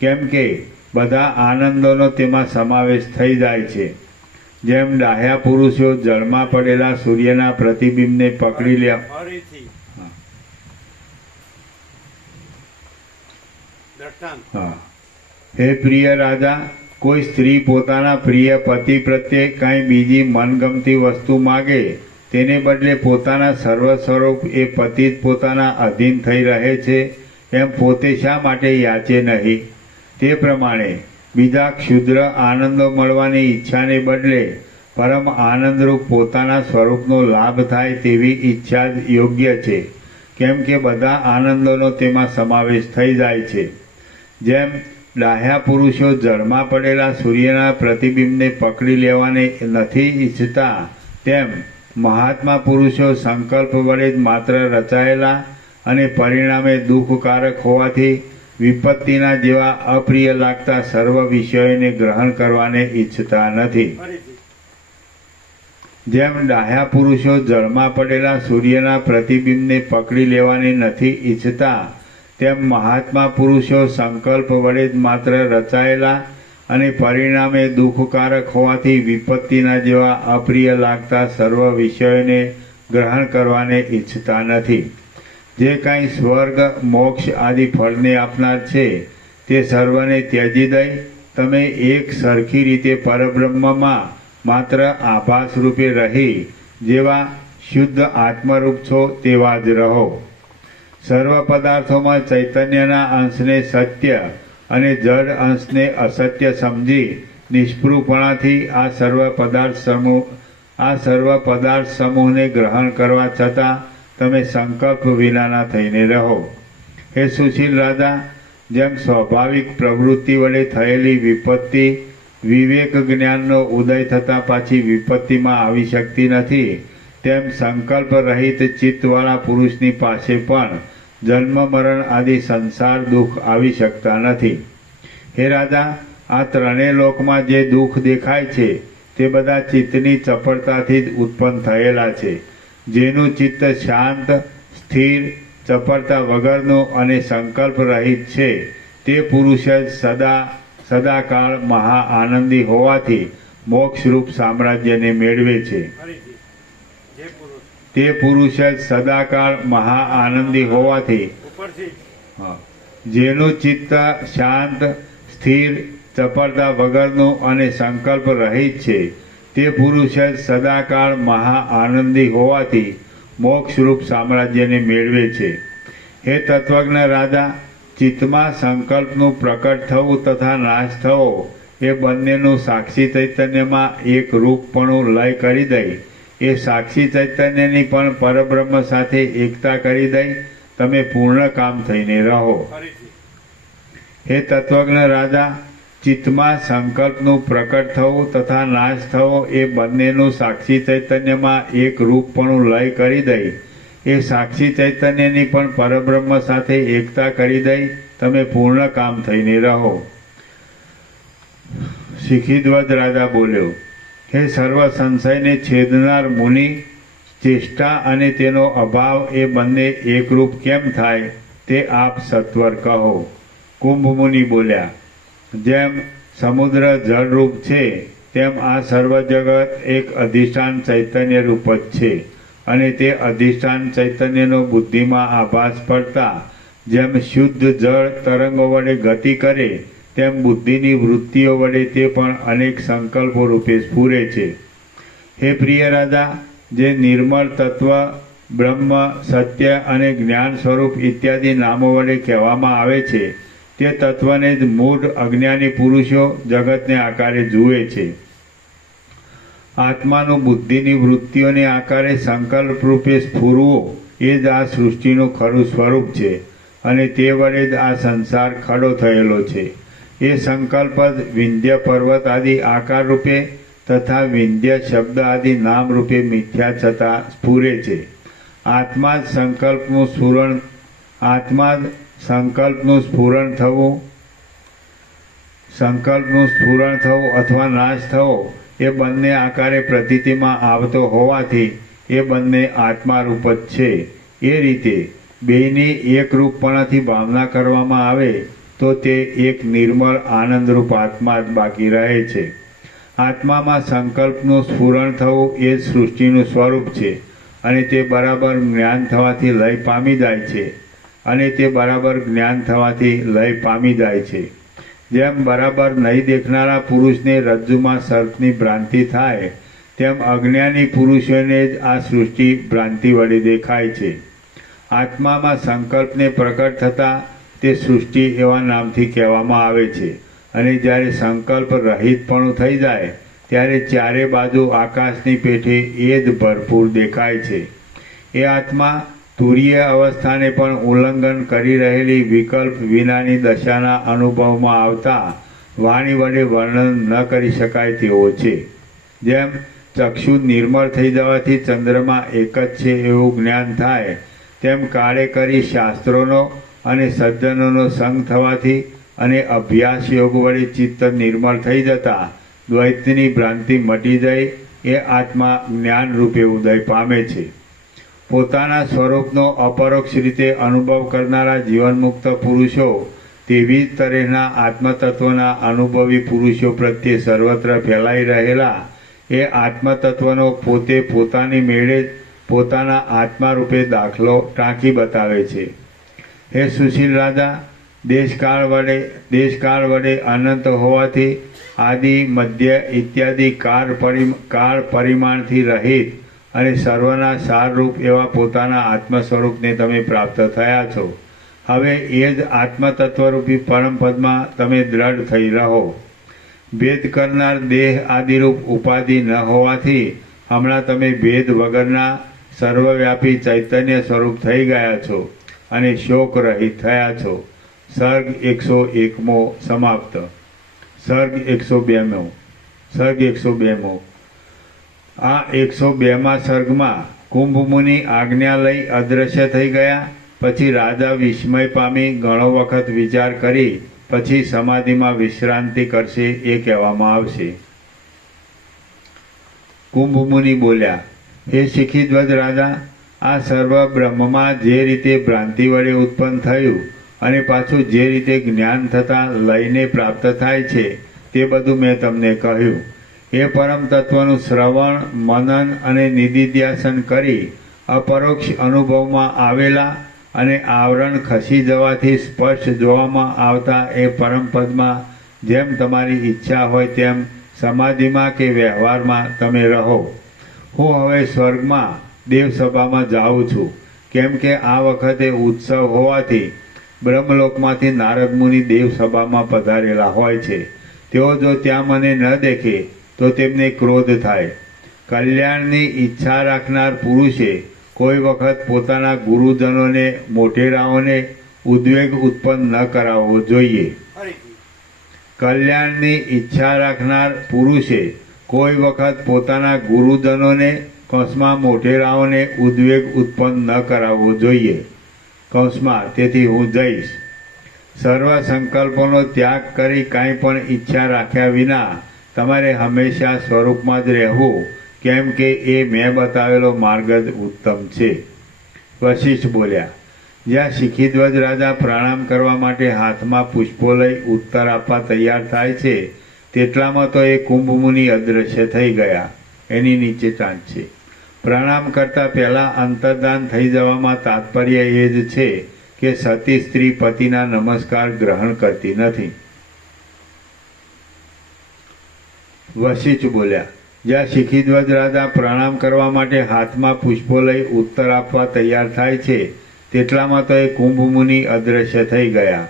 કેમ કે બધા આનંદોનો તેમાં સમાવેશ થઈ જાય છે. જેમ ડાહ્યા પુરુષો જળમાં પડેલા સૂર્યના પ્રતિબિંબને પકડી લે. હે પ્રિય રાજા, કોઈ સ્ત્રી પોતાના પ્રિય પતિ પ્રત્યે કાંઈ બીજી મનગમતી વસ્તુ માગે તેને બદલે પોતાના સર્વ સ્વરૂપ એ પતિ જ પોતાના અધીન થઈ રહે છે એમ પોતે શા માટે યાચે નહીં? તે પ્રમાણે બીજા ક્ષુદ્ર આનંદો મળવાની ઈચ્છાને બદલે પરમ આનંદરૂપ પોતાના સ્વરૂપનો લાભ થાય તેવી ઈચ્છા જ યોગ્ય છે. કેમ કે બધા આનંદોનો તેમાં સમાવેશ થઈ જાય છે. જેમ ડાહ્યા પુરુષો જળમાં પડેલા સૂર્યના પ્રતિબિંબને પકડી લેવાને નથી ઈચ્છતા, તેમ મહાત્મા પુરુષો સંકલ્પ વડે જ માત્ર રચાયેલા અને પરિણામે દુઃખકારક હોવાથી વિપત્તિના જેવા અપ્રિય લાગતા સર્વ વિષયોને ગ્રહણ કરવાને ઈચ્છતા નથી. જેમ ડાહ્યા પુરુષો જળમાં પડેલા સૂર્યના પ્રતિબિંબને પકડી લેવાને નથી ઈચ્છતા, તેમ મહાત્મા પુરુષો સંકલ્પ વડે જ માત્ર રચાયેલા અને પરિણામે દુઃખકારક હોવાથી વિપત્તિના જેવા અપ્રિય લાગતા સર્વ વિષયોને ગ્રહણ કરવાને ઈચ્છતા નથી. જે કાંઈ સ્વર્ગ મોક્ષ આદિ ફળને આપનાર છે તે સર્વને ત્યજી દઈ તમે એક સરખી રીતે પરબ્રહ્મમાં માત્ર આભાસ રૂપે રહી જેવા શુદ્ધ આત્મરૂપ છો તેવા જ રહો. સર્વ પદાર્થોમાં ચૈતન્યના અંશને સત્ય અને જડ અંશને અસત્ય સમજી નિષ્પૃહપણાથી આ સર્વ પદાર્થ સમૂહને ગ્રહણ કરવા છતાં તમે સંકલ્પ વિનાના થઈને રહો. હે સુશીલ રાજા, જેમ સ્વાભાવિક પ્રવૃત્તિ વડે થયેલી વિપત્તિ વિવેક જ્ઞાનનો ઉદય થતાં પાછી વિપત્તિમાં આવી શકતી નથી, તેમ સંકલ્પ રહિત ચિત્તવાળા પુરુષની પાસે પણ જન્મ મરણ આદિ સંસાર દુઃખ આવી શકતા નથી. હે રાજા, આ ત્રણેય લોકમાં જે દુઃખ દેખાય છે તે બધા ચિત્તની ચપળતાથી જ ઉત્પન્ન થયેલા છે. જેનું ચિત્ત શાંત, સ્થિર, ચપળતા વગરનું અને સંકલ્પ રહિત છે તે પુરુષ જ સદાકાળ મહા આનંદી હોવાથી મોક્ષરૂપ સામ્રાજ્યને મેળવે છે. તે પુરુષ જ સદાકાળ મહા આનંદી હોવાથી જેનું ચિત્ત શાંત, સ્થિર, ચપળતા વગરનું અને સંકલ્પ રહિત છે તે પુરુષ જ સદાકાળ મહા આનંદી હોવાથી મોક્ષરૂપ સામ્રાજ્યને મેળવે છે. હે તત્વજ્ઞ રાજા, ચિત્તમાં સંકલ્પનું પ્રકટ થવું તથા નાશ થવો એ બંનેનું સાક્ષી ચૈતન્યમાં એક રૂપપણું લય કરી દઈ એ સાક્ષી ચૈતન્યની પણ પરબ્રહ્મ સાથે એકતા કરી દઈ તમે પૂર્ણ કામ થઈને રહો. હે તત્વજ્ઞ રાજા, ચિત્તમાં સંકલ્પનું પ્રકટ થવું તથા નાશ થવો એ બંનેનું સાક્ષી ચૈતન્યમાં એક રૂપપણું લય કરી દઈ એ સાક્ષી ચૈતન્યની પણ પરબ્રહ્મ સાથે એકતા કરી દઈ તમે પૂર્ણ કામ થઈને રહો. શિખીધ્વજ રાજા બોલ્યો, હે સર્વ સંશયને છેદનાર મુનિ, ચેષ્ટા અને તેનો અભાવ એ બંને એકરૂપ કેમ થાય તે આપ સત્વર કહો. કુંભ મુનિ બોલ્યા, જેમ સમુદ્ર જળરૂપ છે તેમ આ સર્વ જગત એક અધિષ્ઠાન ચૈતન્ય રૂપ જ છે અને તે અધિષ્ઠાન ચૈતન્યનો બુદ્ધિમાં આભાસ પડતા જેમ શુદ્ધ જળ તરંગો વડે ગતિ કરે તેમ બુદ્ધિની વૃત્તિઓ વડે તે પણ અનેક સંકલ્પો રૂપે સ્ફુરે છે. હે પ્રિય રાજા, જે નિર્મળ તત્વ, બ્રહ્મ, સત્ય અને જ્ઞાન સ્વરૂપ ઇત્યાદિ નામો વડે કહેવામાં આવે છે તે તત્વને જ મૂઢ અજ્ઞાની પુરુષો જગતને આકારે જુએ છે. આત્માનું બુદ્ધિની વૃત્તિઓને આકારે સંકલ્પ રૂપે સ્ફુરવું એ જ આ સૃષ્ટિનું ખરું સ્વરૂપ છે અને તે વડે જ આ સંસાર ખડો થયેલો છે. એ સંકલ્પ જ વિંધ્ય પર્વત આદિ આકાર રૂપે તથા વિંધ્ય શબ્દ આદિ નામ રૂપે મિથ્યા છતાં સ્ફુરે છે. આત્મા જ સંકલ્પનું સ્ફુરણ થવું અથવા નાશ થવો એ બંને આકારે પ્રતીતિમાં આવતો હોવાથી એ બંને આત્મારૂપ જ છે. એ રીતે બેયની એકરૂપપણાથી ભાવના કરવામાં આવે તો તે એક નિર્મળ આનંદરૂપ આત્મા જ બાકી રહે છે. આત્મામાં સંકલ્પનું સ્ફુરણ થવું એ જ સૃષ્ટિનું સ્વરૂપ છે અને તે બરાબર જ્ઞાન થવાથી લય પામી જાય છે. જેમ બરાબર નહીં દેખનારા પુરુષને રજ્જુમાં સર્પની ભ્રાંતિ થાય તેમ અજ્ઞાની પુરુષોને જ આ સૃષ્ટિ ભ્રાંતિ વડે દેખાય છે. આત્મામાં સંકલ્પને પ્રકટ થતાં તે સૃષ્ટિ એવા નામથી કહેવામાં આવે છે અને જ્યારે સંકલ્પ રહિતપણું થઈ જાય ત્યારે ચારે બાજુ આકાશની પેઠે એ જ ભરપૂર દેખાય છે. એ આત્મા તુરીય અવસ્થાને પણ ઉલ્લંઘન કરી રહેલી વિકલ્પ વિનાની દશાના અનુભવમાં આવતા વાણી વડે વર્ણન ન કરી શકાય તેવો છે. જેમ ચક્ષુ નિર્મળ થઈ જવાથી ચંદ્રમાં એક જ છે એવું જ્ઞાન થાય, તેમ કાળે કરી શાસ્ત્રોનો અને સજ્જનોનો સંગ થવાથી અને અભ્યાસ યોગ વડે ચિત્ત નિર્મળ થઈ જતા દ્વૈતની ભ્રાંતિ મટી જાય એ આત્મા જ્ઞાન રૂપે ઉદય પામે છે. પોતાના સ્વરૂપનો અપરોક્ષ રીતે અનુભવ કરનારા જીવનમુક્ત પુરુષો તેવી જ તરહના આત્મતત્વના અનુભવી પુરુષો પ્રત્યે સર્વત્ર ફેલાઈ રહેલા એ આત્મતત્વનો પોતે પોતાની મેળે જ પોતાના આત્મા રૂપે દાખલો ટાંકી બતાવે છે. હે સુશીલ રાજા, દેશકાળ વડે અનંત હોવાથી આદિ મધ્ય ઇત્યાદિ કાળ પરિમાણથી રહિત અને સર્વના સારરૂપ એવા પોતાના આત્મ સ્વરૂપને તમે પ્રાપ્ત થયા છો. હવે એ જ આત્મતત્વરૂપી પરમપદમાં તમે દ્રઢ થઈ રહો. ભેદ કરનાર દેહ આદિરૂપ ઉપાધિ ન હોવાથી હમણાં તમે ભેદ વગરના સર્વવ્યાપી ચૈતન્ય સ્વરૂપ થઈ ગયા છો અને શોક રહિત થયા છો. સર્ગ 101મો સમાપ્ત. સર્ગ 102મો. આ 102મા સર્ગમાં કુંભમુનિ આજ્ઞા લઈ અદૃશ્ય થઈ ગયા. પછી રાજા વિસ્મય પામી ઘણો વખત વિચાર કરી પછી સમાધિમાં વિશ્રાંતિ કરશે એ કહેવામાં આવશે. કુંભમુનિ બોલ્યા, હે શિખીધ્વજ રાજા, આ સર્વ બ્રહ્મમાં જે રીતે ભ્રાંતિ વડે ઉત્પન્ન થયું અને પાછું જે રીતે જ્ઞાન થતાં લઈને પ્રાપ્ત થાય છે તે બધું મેં તમને કહ્યું. એ પરમ તત્વનું શ્રવણ, મનન અને નિધિધ્યાસન કરી અપરોક્ષ અનુભવમાં આવેલા અને આવરણ ખસી જવાથી સ્પષ્ટ જોવામાં આવતા એ પરમપદમાં જેમ તમારી ઈચ્છા હોય તેમ સમાધિમાં કે વ્યવહારમાં તમે રહો. હું હવે સ્વર્ગમાં દેવસભામાં જાઉં છું, કેમ કે આ વખતે ઉત્સવ હોવાથી બ્રહ્મલોકમાંથી નારદ મુનિ દેવસભામાં પધારેલા હોય છે. તેઓ જો ત્યાં મને ન દેખે તો તેમને ક્રોધ થાય. કલ્યાણની ઈચ્છા રાખનાર પુરુષે કોઈ વખત પોતાના ગુરુજનોને મોટેરાઓને ઉદ્વેગ ઉત્પન્ન ન કરાવવો જોઈએ. કલ્યાણની ઈચ્છા રાખનાર પુરુષે કોઈ વખત પોતાના ગુરુજનોને કૌંસમાં મોટેરાઓને ઉદ્વેગ ઉત્પન્ન ન કરાવવો જોઈએ. કૌંસમાં તેથી હું જઈશ. સર્વ સંકલ્પોનો ત્યાગ કરી કાંઈ પણ ઈચ્છા રાખ્યા વિના તમારે હંમેશા સ્વરૂપમાં જ રહેવું, કેમ કે એ મેં બતાવેલો માર્ગ જ ઉત્તમ છે. વશિષ્ઠ બોલ્યા, જ્યાં શિખીધ્વજ રાજા પ્રણામ કરવા માટે હાથમાં પુષ્પો લઈ ઉત્તર આપવા તૈયાર થાય છે તેટલામાં તો એ કુંભમુનિ અદૃશ્ય થઈ ગયા. એની નીચે ચાંદ છે. પ્રણામ કરતાં પહેલાં અંતર્ધાન થઈ જવામાં તાત્પર્ય એ જ છે કે સતી સ્ત્રી પતિના નમસ્કાર ગ્રહણ કરતી નથી. વશિષ્ઠ બોલ્યા, જ્યાં શિખીધ્વજ રાજા પ્રણામ કરવા માટે હાથમાં પુષ્પો લઈ ઉત્તર આપવા તૈયાર થાય છે તેટલામાં તો એ કુંભમુનિ અદૃશ્ય થઈ ગયા.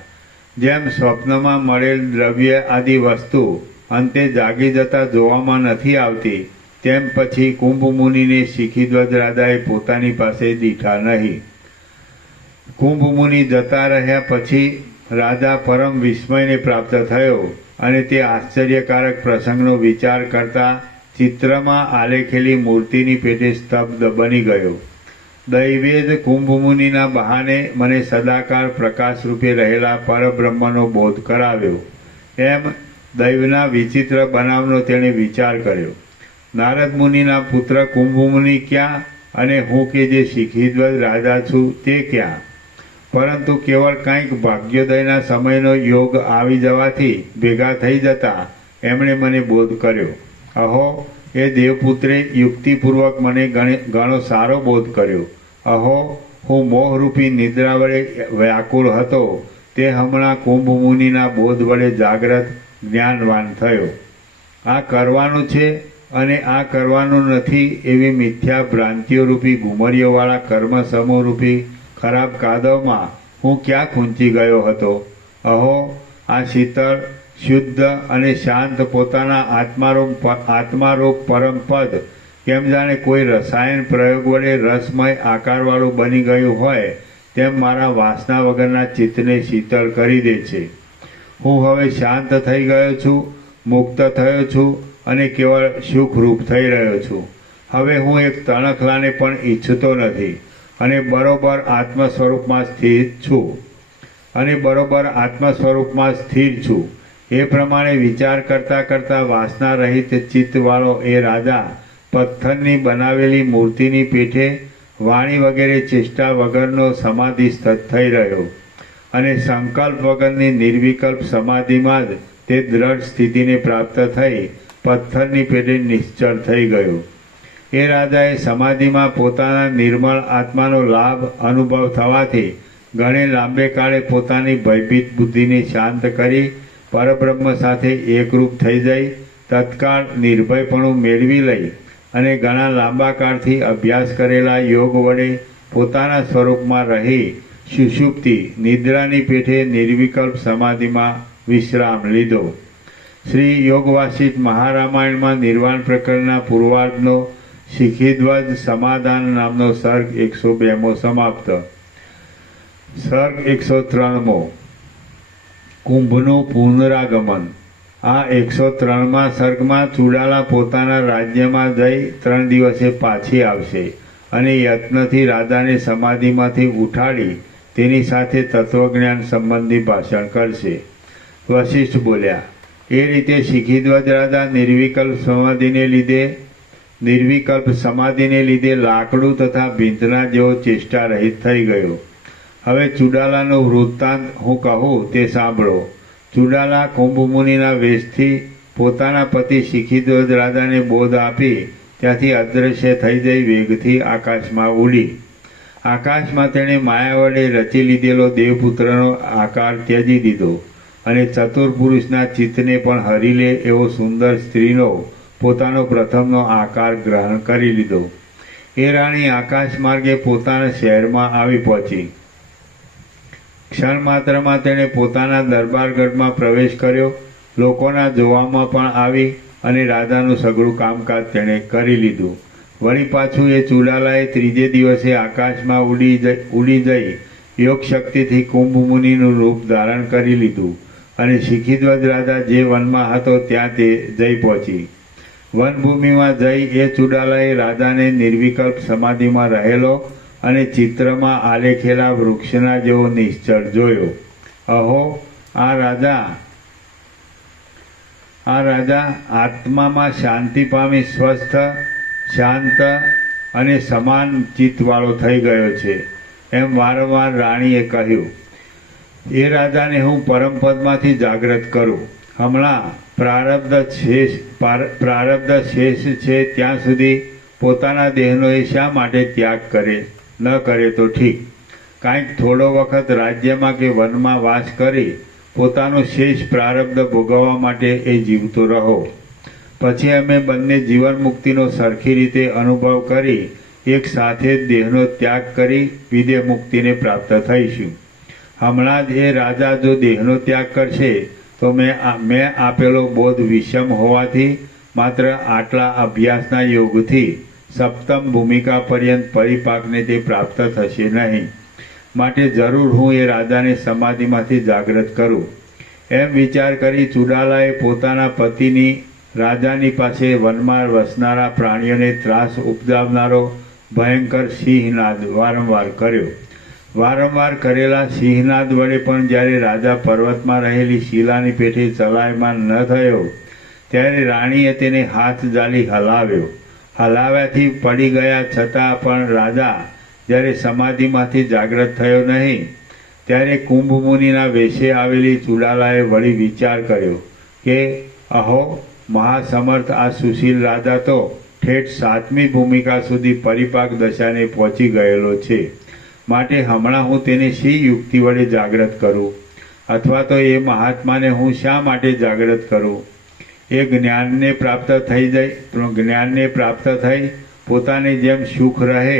જેમ સ્વપ્નમાં મળેલ દ્રવ્ય આદિ વસ્તુ અંતે જાગી જતા જોવામાં નથી આવતી, તેમ પછી કુંભમુનિને શિખીધ્વજ રાજાએ પોતાની પાસે દીઠા નહીં. કુંભમુનિ જતા રહ્યા પછી રાજા પરમ વિસ્મયને પ્રાપ્ત થયો અને તે આશ્ચર્યકારક પ્રસંગનો વિચાર કરતા ચિત્રમાં આલેખેલી મૂર્તિની પેટે સ્તબ્ધ બની ગયો. દૈવે જ કુંભમુનિના બહાને મને સદાકાળ પ્રકાશ રૂપે રહેલા પરબ્રહ્મનો બોધ કરાવ્યો. એમ દૈવના વિચિત્ર બનાવનો તેણે વિચાર કર્યો. નારદ મુનિના પુત્ર કુંભમુનિ ક્યાં અને હું કે જે શિખીધ્વજ રાજા છું તે ક્યાં? પરંતુ કેવળ કંઈક ભાગ્યોદયના સમયનો યોગ આવી જવાથી ભેગા થઈ જતા એમણે મને બોધ કર્યો. અહો, એ દેવપુત્રે યુક્તિપૂર્વક મને ઘણો સારો બોધ કર્યો. અહો, હું મોહરૂપી નિદ્રા વડે વ્યાકુળ હતો તે હમણાં કુંભમુનિના બોધ વડે જાગ્રત જ્ઞાનવાન થયો. આ કરવાનું છે અને આ કરવાનું નથી એવી મિથ્યા ભ્રાંતિઓ રૂપી ઘુમરીઓવાળા કર્મ સમૂહરૂપી ખરાબ કાદવમાં હું ક્યાં ખૂંચી ગયો હતો? અહો, આ શીતળ, શુદ્ધ અને શાંત પોતાના આત્મારૂપ પરમપદ કેમ જાણે કોઈ રસાયણ પ્રયોગ વડે રસમય આકારવાળું બની ગયું હોય તેમ મારા વાસના વગરના ચિત્તને શીતળ કરી દે છે. હું હવે શાંત થઈ ગયો છું, મુક્ત થયો છું અને કેવળ સુખરૂપ થઈ રહ્યો છું. હવે હું એક તણખલાને પણ ઈચ્છતો નથી અને બરોબર આત્મ સ્વરૂપમાં સ્થિર છું. એ પ્રમાણે વિચાર કરતાં કરતાં વાસના રહિત ચિત્તવાળો એ રાજા પથ્થરની બનાવેલી મૂર્તિની પેઠે વાણી વગેરે ચેષ્ટા વગરનો સમાધિસ્થ થઈ રહ્યો અને સંકલ્પ વગરની નિર્વિકલ્પ સમાધિમાં જ તે દ્રઢ સ્થિતિને પ્રાપ્ત થઈ પથ્થરની પેઠે નિશ્ચળ થઈ ગયો. એ રાજાએ સમાધિમાં પોતાના નિર્મળ આત્માનો લાભ અનુભવ થવાથી ઘણે લાંબે કાળે પોતાની ભયભીત બુદ્ધિને શાંત કરી પરબ્રહ્મ સાથે એકરૂપ થઈ જઈ તત્કાળ નિર્ભયપણું મેળવી લઈ અને ઘણા લાંબા કાળથી અભ્યાસ કરેલા યોગ વડે પોતાના સ્વરૂપમાં રહી સુષુપ્તિ નિદ્રાની પેઠે નિર્વિકલ્પ સમાધિમાં વિશ્રામ લીધો. શ્રી યોગ વાસિષ્ઠ મહારામાયણમાં નિર્વાણ પ્રકરણના પૂર્વાર્ધનો શિખીધ્વજ સમાધાન નામનો સર્ગ 102મો સમાપ્ત. સર્ગ 103મો કુંભનું પુનરાગમન. આ 103મા સર્ગમાં ચુડાલા પોતાના રાજ્યમાં જઈ 3 દિવસે પાછી આવશે અને યત્નથી રાજાને સમાધિમાંથી ઉઠાડી તેની સાથે તત્વજ્ઞાન સંબંધી ભાષણ કરશે. વશિષ્ઠ બોલ્યા, એ રીતે શિખીધ્વજ રાજા નિર્વિકલ્પ સમાધિને લીધે લાકડું તથા ભીંતના જેવો ચેષ્ટા રહિત થઈ ગયો. હવે ચુડાલાનો વૃત્તાંત હું કહું તે સાંભળો. ચુડાલા કુંભમુનિના વેશથી પોતાના પતિ શિખીધ્વજ રાજાને બોધ આપી ત્યાંથી અદૃશ્ય થઈ જઈ વેગથી આકાશમાં ઉડી. આકાશમાં તેણે માયા વડે રચી લીધેલો દેવપુત્રનો આકાર ત્યજી દીધો અને ચતુર પુરુષના ચિત્તને પણ હરી લે એવો સુંદર સ્ત્રીનો પોતાનો પ્રથમનો આકાર ગ્રહણ કરી લીધો. એ રાણી આકાશ માર્ગે પોતાના શહેરમાં આવી પહોંચી. ક્ષણ માત્રમાં તેણે પોતાના દરબારગઢમાં પ્રવેશ કર્યો. લોકોના જોવામાં પણ આવી અને રાજાનું સઘળું કામકાજ તેણે કરી લીધું. વળી પાછું એ ચુડાલાએ 3જે દિવસે આકાશમાં ઉડી જઈ યોગ શક્તિથી કુંભ મુનિનું રૂપ ધારણ કરી લીધું અને શિખીધ્વજ રાજા જે વનમાં હતો ત્યાં તે જઈ પહોંચી. વનભૂમિમાં જઈ એ ચુડાલાએ રાજાને નિર્વિકલ્પ સમાધિમાં રહેલો અને ચિત્રમાં આલેખેલા વૃક્ષના જેવો નિશ્ચળ જોયો. અહો, આ રાજા આત્મામાં શાંતિ પામી સ્વસ્થ, શાંત અને સમાન ચિત્તવાળો થઈ ગયો છે એમ વારંવાર રાણીએ કહ્યું. એ રાજાને હું પરમપદમાંથી જાગૃત કરું. હમણાં પ્રારબ્ધ શેષ છે ત્યાં સુધી પોતાના દેહનો એ શા માટે ત્યાગ ન કરે તો ઠીક. કાંઈક થોડો વખત રાજ્યમાં કે વનમાં વાસ કરી પોતાનો શેષ પ્રારબ્ધ ભોગવવા માટે એ જીવતો રહો. પછી અમે બંને જીવન મુક્તિનો સરખી રીતે અનુભવ કરી એક સાથે જ દેહનો ત્યાગ કરી વિદેહ મુક્તિને પ્રાપ્ત થઈશું. હમણાં જ એ રાજા જો દેહનો ત્યાગ કરશે તો મેં આપેલો બોધ વિષમ હોવાથી માત્ર આટલા અભ્યાસના યોગથી સપ્તમ ભૂમિકા પર્યંત પરિપાકને તે પ્રાપ્ત થશે નહીં. માટે જરૂર હું એ રાજાને સમાધિમાંથી જાગૃત કરું. એમ વિચાર કરી ચુડાલાએ પોતાના પતિની રાજાની પાસે વનમાં વસનારા પ્રાણીઓને ત્રાસ ઉપજાવનારો ભયંકર સિંહનાદ વારંવાર કર્યો. વારંવાર કરેલા સિંહનાદ વડે પણ જ્યારે રાજા પર્વતમાં રહેલી શિલાની પેઠે ચલાયમાન ન થયો ત્યારે રાણીએ તેને હાથ ઝાલી હલાવ્યો. હલાવ્યાથી પડી ગયા છતાં પણ રાજા જ્યારે સમાધિમાંથી જાગૃત થયો નહીં ત્યારે કુંભ મુનિના વેશે આવેલી ચુડાલાએ વળી વિચાર કર્યો કે અહો, મહાસમર્થ આ સુશીલ રાજા તો ઠેઠ 7મી ભૂમિકા સુધી પરિપાક દશાને પહોંચી ગયેલો છે. માટે હમણાં હું તેને શી યુક્તિ વડે જાગૃત કરું અથવા તો એ મહાત્માને હું શા માટે જાગૃત કરું? એ જ્ઞાનને પ્રાપ્ત થઈ પોતાને જેમ સુખ રહે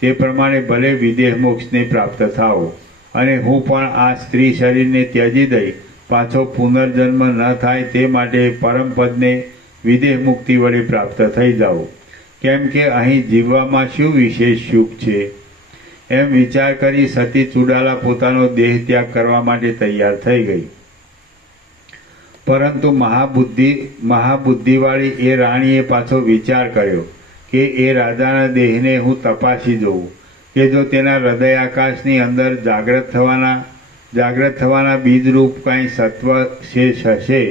તે પ્રમાણે ભલે વિદેહ મોક્ષને પ્રાપ્ત થાઓ અને હું પણ આ સ્ત્રી શરીરને ત્યજી દઈ પાછો પુનર્જન્મ ન થાય તે માટે પરમપદને વિદેહ મુક્તિ વડે પ્રાપ્ત થઈ જાઓ. કેમ કે અહીં જીવવામાં શું વિશેષ સુખ છે. એમ વિચાર કરી સતી ચુડાલા પોતાનો દેહ ત્યાગ કરવા માટે તૈયાર થઈ ગઈ. પરંતુ મહાબુદ્ધિવાળી એ રાણીએ પાછો વિચાર કર્યો કે એ રાજાના દેહને હું તપાસી જોઉં કે જો તેના હૃદય આકાશની અંદર જાગ્રત થવાના બીજરૂપ કાંઈ સત્વ શેષ હશે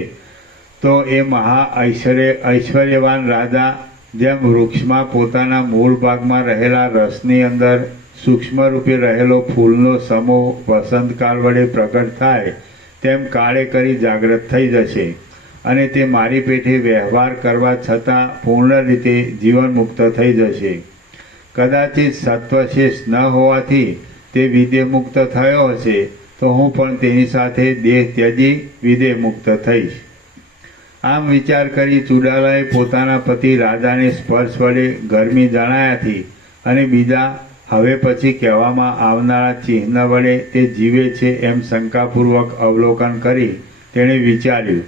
તો એ ઐશ્વર્યવાન રાજા જેમ વૃક્ષમાં પોતાના મૂળ ભાગમાં રહેલા રસની અંદર સૂક્ષ્મ રૂપે રહેલો ફૂલનો સમૂહ વસંતકાળ વડે પ્રગટ થાય તેમ કાળે કરી જાગ્રત થઈ જશે અને તે મારી પેઠે વ્યવહાર કરવા છતાં પૂર્ણ રીતે જીવનમુક્ત થઈ જશે. કદાચિત સત્વશેષ ન હોવાથી તે વિદેહમુક્ત થયો હશે તો હું પણ તેની સાથે દેહ ત્યજી વિદેહમુક્ત થઈશ. આમ વિચાર કરી ચુડાલાએ પોતાના પતિ રાજાને સ્પર્શ વડે ગરમી જણાયાથી અને બીજા હવે પછી કહેવામાં આવનારા ચિહ્ન વડે તે જીવે છે એમ શંકાપૂર્વક અવલોકન કરી તેણે વિચાર્યું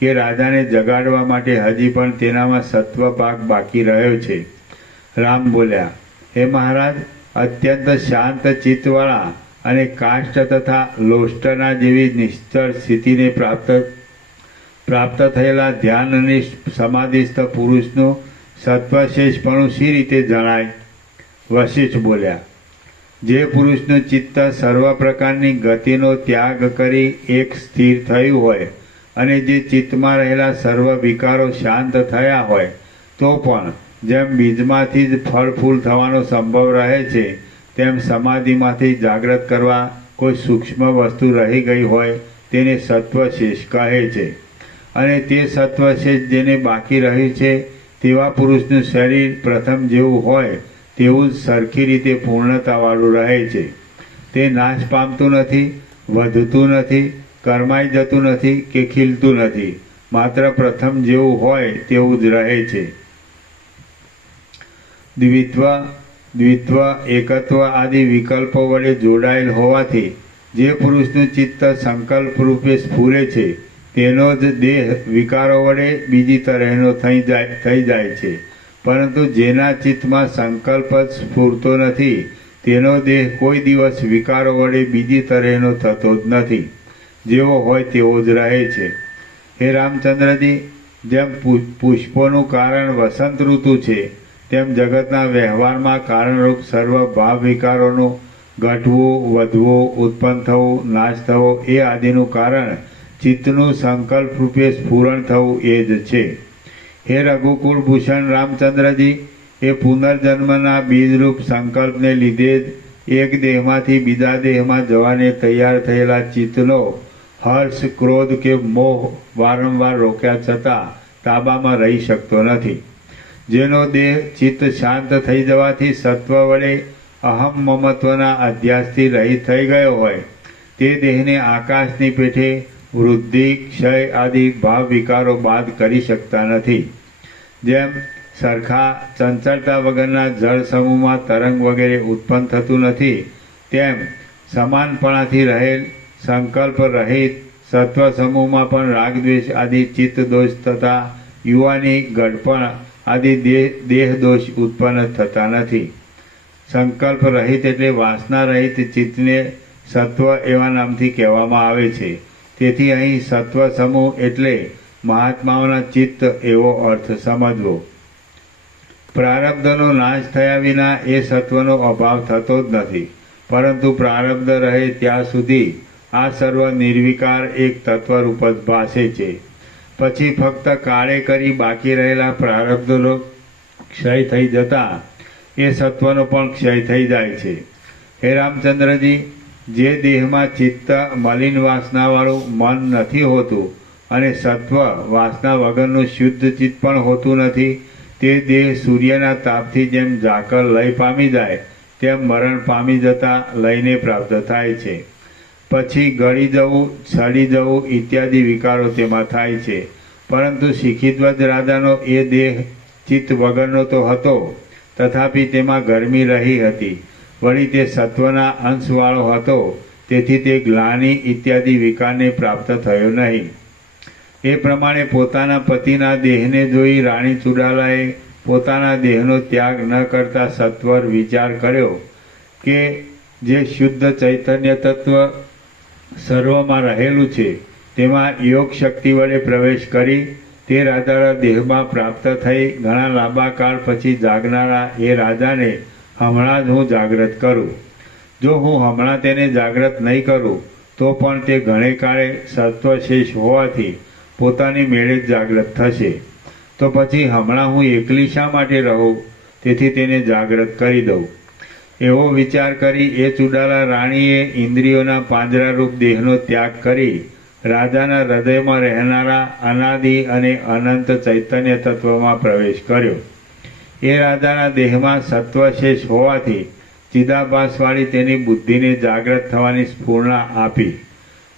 કે રાજાને જગાડવા માટે હજી પણ તેનામાં સત્વ ભાગ બાકી રહ્યો છે. રામ બોલ્યા, હે મહારાજ, અત્યંત શાંત ચિત્તવાળા અને કાષ્ઠ તથા લોષ્ટના જેવી નિશ્ચળ સ્થિતિને પ્રાપ્ત થયેલા ધ્યાનનિષ્ઠ સમાધિસ્થ પુરુષનું સત્વશેષપણું શી રીતે જણાય? વશિષ્ઠ બોલ્યા, જે પુરુષનું ચિત્ત સર્વ પ્રકારની ગતિનો ત્યાગ કરી એક સ્થિર થયું હોય અને જે ચિત્તમાં રહેલા સર્વ વિકારો શાંત થયા હોય તો પણ જેમ બીજમાંથી જ ફળ ફૂલ થવાનો સંભવ રહે છે તેમ સમાધિમાંથી જાગ્રત કરવા કોઈ સૂક્ષ્મ વસ્તુ રહી ગઈ હોય તેને સત્વશેષ કહે છે. અને તે સત્વશેષ જેને બાકી રહ્યું છે તેવા પુરુષનું શરીર પ્રથમ જેવું હોય તેવું જ સરખી રીતે પૂર્ણતાવાળું રહે છે. તે નાશ પામતું નથી, વધતું નથી, કરમાઈ જતું નથી કે ખીલતું નથી, માત્ર પ્રથમ જેવું હોય તેવું જ રહે છે. દ્વિત્વ એકત્વ આદિ વિકલ્પો વડે જોડાયેલ હોવાથી જે પુરુષનું ચિત્ત સંકલ્પ રૂપે સ્ફુરે છે તેનો જ દેહ વિકારો વડે બીજી તરહનો થઈ જાય છે. પરંતુ જેના ચિત્તમાં સંકલ્પ જ સ્ફૂરતો નથી તેનો દેહ કોઈ દિવસ વિકારો વડે બીજી તરહનો થતો જ નથી, જેવો હોય તેવો જ રહે છે. હે રામચંદ્રજી, જેમ પુષ્પોનું કારણ વસંત ઋતુ છે તેમ જગતના વ્યવહારમાં કારણરૂપ સર્વ ભાવ વિકારોનું ઘટવું, વધવું, ઉત્પન્ન થવું, નાશ થવો એ આદિનું કારણ ચિત્તનું સંકલ્પ રૂપે સ્ફુરણ થવું એ જ છે. હે રઘુકુળ ભૂષણ રામચંદ્રજી, એ પુનર્જન્મના બીજરૂપ સંકલ્પને લીધે જ એક દેહમાંથી બીજા દેહમાં જવાને તૈયાર થયેલા ચિત્તનો હર્ષ, ક્રોધ કે મોહ વારંવાર રોક્યા છતાં તાબામાં રહી શકતો નથી. જેનો દેહ ચિત્ત શાંત થઈ જવાથી સત્વ વડે અહમ મમત્વના અધ્યાસથી રહિત થઈ ગયો હોય તે દેહને આકાશની પેઠે વૃદ્ધિ, ક્ષય આદિ ભાવ વિકારો બાદ કરી શકતા નથી. જેમ સરખા ચંચળતા વગરના જળ સમૂહમાં તરંગ વગેરે ઉત્પન્ન થતું નથી તેમ સમાનપણાથી રહેલ સંકલ્પ રહિત સત્વ સમૂહમાં પણ રાગદ્વેષ આદિ ચિત્ત દોષ તથા યુવાની, ગઢપણ આદિ દેહ દોષ ઉત્પન્ન થતા નથી. સંકલ્પ રહિત એટલે વાસના રહિત ચિત્તને સત્વ એવા નામથી કહેવામાં આવે છે. તેથી અહીં સત્વ સમૂહ એટલે મહાત્માઓના ચિત્ત એવો અર્થ સમજવો. પ્રારબ્ધનો નાશ થયા વિના એ સત્વનો અભાવ થતો જ નથી, પરંતુ પ્રારબ્ધ રહે ત્યાં સુધી આ સર્વ નિર્વિકાર એક તત્વરૂપ જ ભાસે છે. પછી ફક્ત કાળે કરી બાકી રહેલા પ્રારબ્ધનો ક્ષય થઈ જતા એ સત્વનો પણ ક્ષય થઈ જાય છે. હે રામચંદ્રજી, જે દેહમાં ચિત્ત મલિન વાસનાવાળું મન નથી હોતું અને સત્વ વાસના વગરનું શુદ્ધ ચિત્ત પણ હોતું નથી તે દેહ સૂર્યના તાપથી જેમ ઝાકળ લય પામી જાય તેમ મરણ પામી જતા લયને પ્રાપ્ત થાય છે. પછી ગળી જવું, સડી જવું ઇત્યાદિ વિકારો તેમાં થાય છે. પરંતુ શિખીધ્વજ રાજાનો એ દેહ ચિત્ત વગરનો તો હતો, તથાપિ તેમાં ગરમી રહી હતી. વળી તે સત્વના અંશવાળો હતો, તેથી તે ગ્લાનિ ઇત્યાદિ વિકારને પ્રાપ્ત થયો નહીં. એ પ્રમાણે પોતાના પતિના દેહને જોઈ રાણી ચુડાલાએ પોતાના દેહનો ત્યાગ ન કરતા સત્વર વિચાર કર્યો કે જે શુદ્ધ ચૈતન્ય તત્વ સર્વમાં રહેલું છે તેમાં યોગ શક્તિ વડે પ્રવેશ કરી તે રાજાના દેહમાં પ્રાપ્ત થઈ ઘણા લાંબા કાળ પછી જાગનારા એ રાજાને હમણાં જ હું જાગૃત કરું. જો હું હમણાં તેને જાગૃત નહીં કરું તો પણ તે ઘણે કાળે સત્વશેષ હોવાથી પોતાની મેળે જ જાગૃત થશે. તો પછી હમણાં હું એકલી શા માટે રહું? તેથી તેને જાગૃત કરી દઉં. એવો વિચાર કરી એ ચુડાલા રાણીએ ઇન્દ્રિયોના પાંજરારૂપ દેહનો ત્યાગ કરી રાજાના હૃદયમાં રહેનારા અનાદિ અને અનંત ચૈતન્ય તત્વમાં પ્રવેશ કર્યો. એ રાજાના દેહમાં સત્વશેષ હોવાથી ચિદાભાસવાળી તેની બુદ્ધિને જાગૃત થવાની સ્ફૂર્ણા આપી.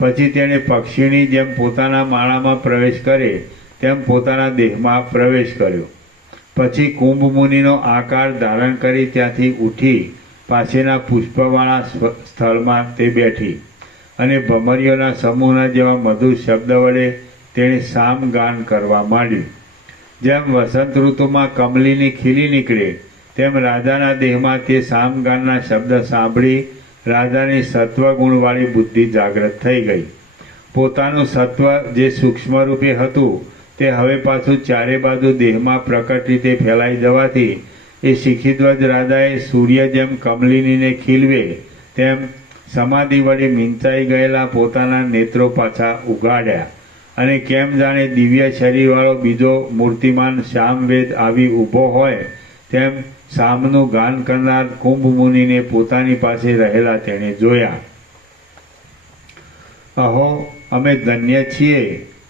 પછી તેણે પક્ષીની જેમ પોતાના માળામાં પ્રવેશ કરે તેમ પોતાના દેહમાં પ્રવેશ કર્યો. પછી કુંભ મુનિનો આકાર ધારણ કરી ત્યાંથી ઉઠી પાસેના પુષ્પવાળા સ્થળમાં તે બેઠી અને ભમરીઓના સમૂહના જેવા મધુર શબ્દ વડે તેણે સામગાન કરવા માંડ્યું. જેમ વસંત ઋતુમાં કમલીની ખીલી નીકળે તેમ રાજાના દેહમાં તે સામગાનના શબ્દ સાંભળી રાજાની સત્વગુણવાળી બુદ્ધિ જાગૃત થઈ ગઈ. પોતાનું સત્વ જે સૂક્ષ્મ રૂપે હતું તે હવે પાછું ચારે બાજુ દેહમાં પ્રકટ રીતે ફેલાઈ જવાથી એ શિખીધ્વજ રાજાએ સૂર્ય જેમ કમલિનીને ખીલવે તેમ સમાધિ વડે મીંચાઈ ગયેલા પોતાના નેત્રો પાછા ઉગાડ્યા અને કેમ જાણે દિવ્ય શરીરવાળો બીજો મૂર્તિમાન સામવેદ આવી ઊભો હોય તેમ સામનું ગાન કરનાર કુંભ મુનિને પોતાની પાસે રહેલા તેણે જોયા. અહો, અમે ધન્ય છીએ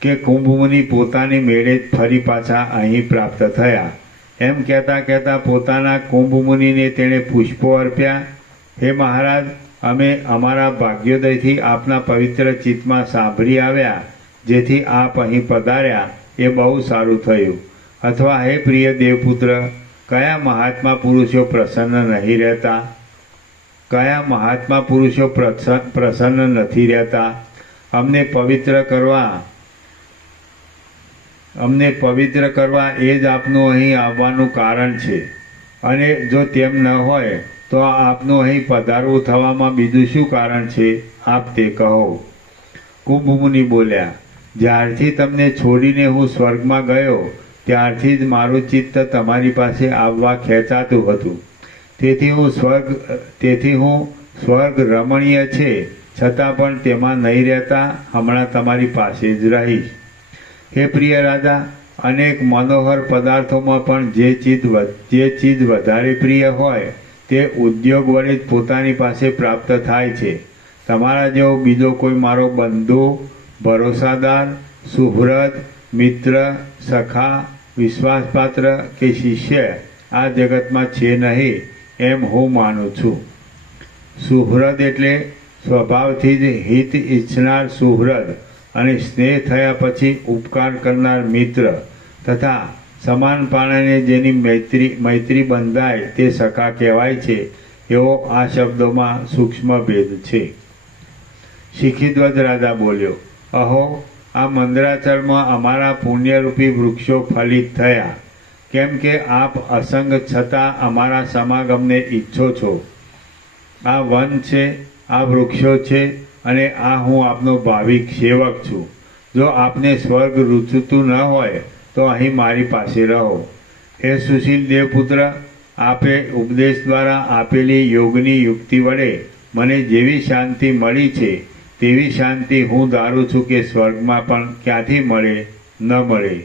કે કુંભ મુનિ પોતાની મેળે જ ફરી પાછા અહીં પ્રાપ્ત થયા. એમ કહેતા કહેતા પોતાના કુંભ મુનિને તેણે પુષ્પો અર્પ્યા. હે મહારાજ, અમે અમારા ભાગ્યોદયથી આપના પવિત્ર ચિત્તમાં સાંભળી આવ્યા જેથી આપ અહીં પધાર્યા એ બહુ સારું થયું. અથવા હે પ્રિય દેવપુત્ર, કયા મહાત્મા પુરુષો પ્રસન્ન નહીં રહેતા? કયા મહાત્મા પુરુષો પ્રસન્ન નથી રહેતા? અમને પવિત્ર કરવા એ જ આપનું અહીં આવવાનું કારણ છે. અને જો તેમ ન હોય તો આપનું અહીં પધારવું થવામાં બીજું શું કારણ છે? આપ તે કહો. કુંભ મુનિ બોલ્યા, જ્યારથી તમને છોડીને હું સ્વર્ગમાં ગયો ત્યારથી જ મારું ચિત્ત તમારી પાસે આવવા ખેંચાતું હતું. તેથી હું સ્વર્ગ રમણીય છે છતાં પણ તેમાં નહીં રહેતા હમણાં તમારી પાસે જ રહીશ. હે પ્રિય રાજા, અનેક મનોહર પદાર્થોમાં પણ જે ચીજ વધારે પ્રિય હોય તે ઉદ્યોગ વડે જ પોતાની પાસે પ્રાપ્ત થાય છે. તમારા જેવો બીજો કોઈ મારો બંધુ, ભરોસાદાર, સુહૃદ, મિત્ર, સખા, વિશ્વાસપાત્ર કે શિષ્ય આ જગતમાં છે નહીં એમ હું માનું છું. સુહૃદ એટલે સ્વભાવથી જ હિત ઈચ્છનાર સુહૃદ અને સ્નેહ થયા પછી ઉપકાર કરનાર મિત્ર તથા સમાનપણાને જેની મૈત્રી બંધાય તે સખા કહેવાય છે. એવો આ શબ્દોમાં સૂક્ષ્મ ભેદ છે. શિખીધ્વજ રાજા બોલ્યો, અહો, આ મંદરાચળમાં અમારા પુણ્યરૂપી વૃક્ષો ફલિત થયા. કેમ કે આપ અસંગ છતાં અમારા સમાગમને ઈચ્છો છો. આ વન છે, આ વૃક્ષો છે અને આ હું આપનો ભાવિક સેવક છું. જો આપને સ્વર્ગ રૂચતું ન હોય તો અહીં મારી પાસે રહો. હે સુશીલ દેવપુત્ર, આપે ઉપદેશ દ્વારા આપેલી યોગની યુક્તિ વડે મને જેવી શાંતિ મળી છે તેવી શાંતિ હું ધારું છું કે સ્વર્ગમાં પણ ક્યાંથી મળે ન મળે.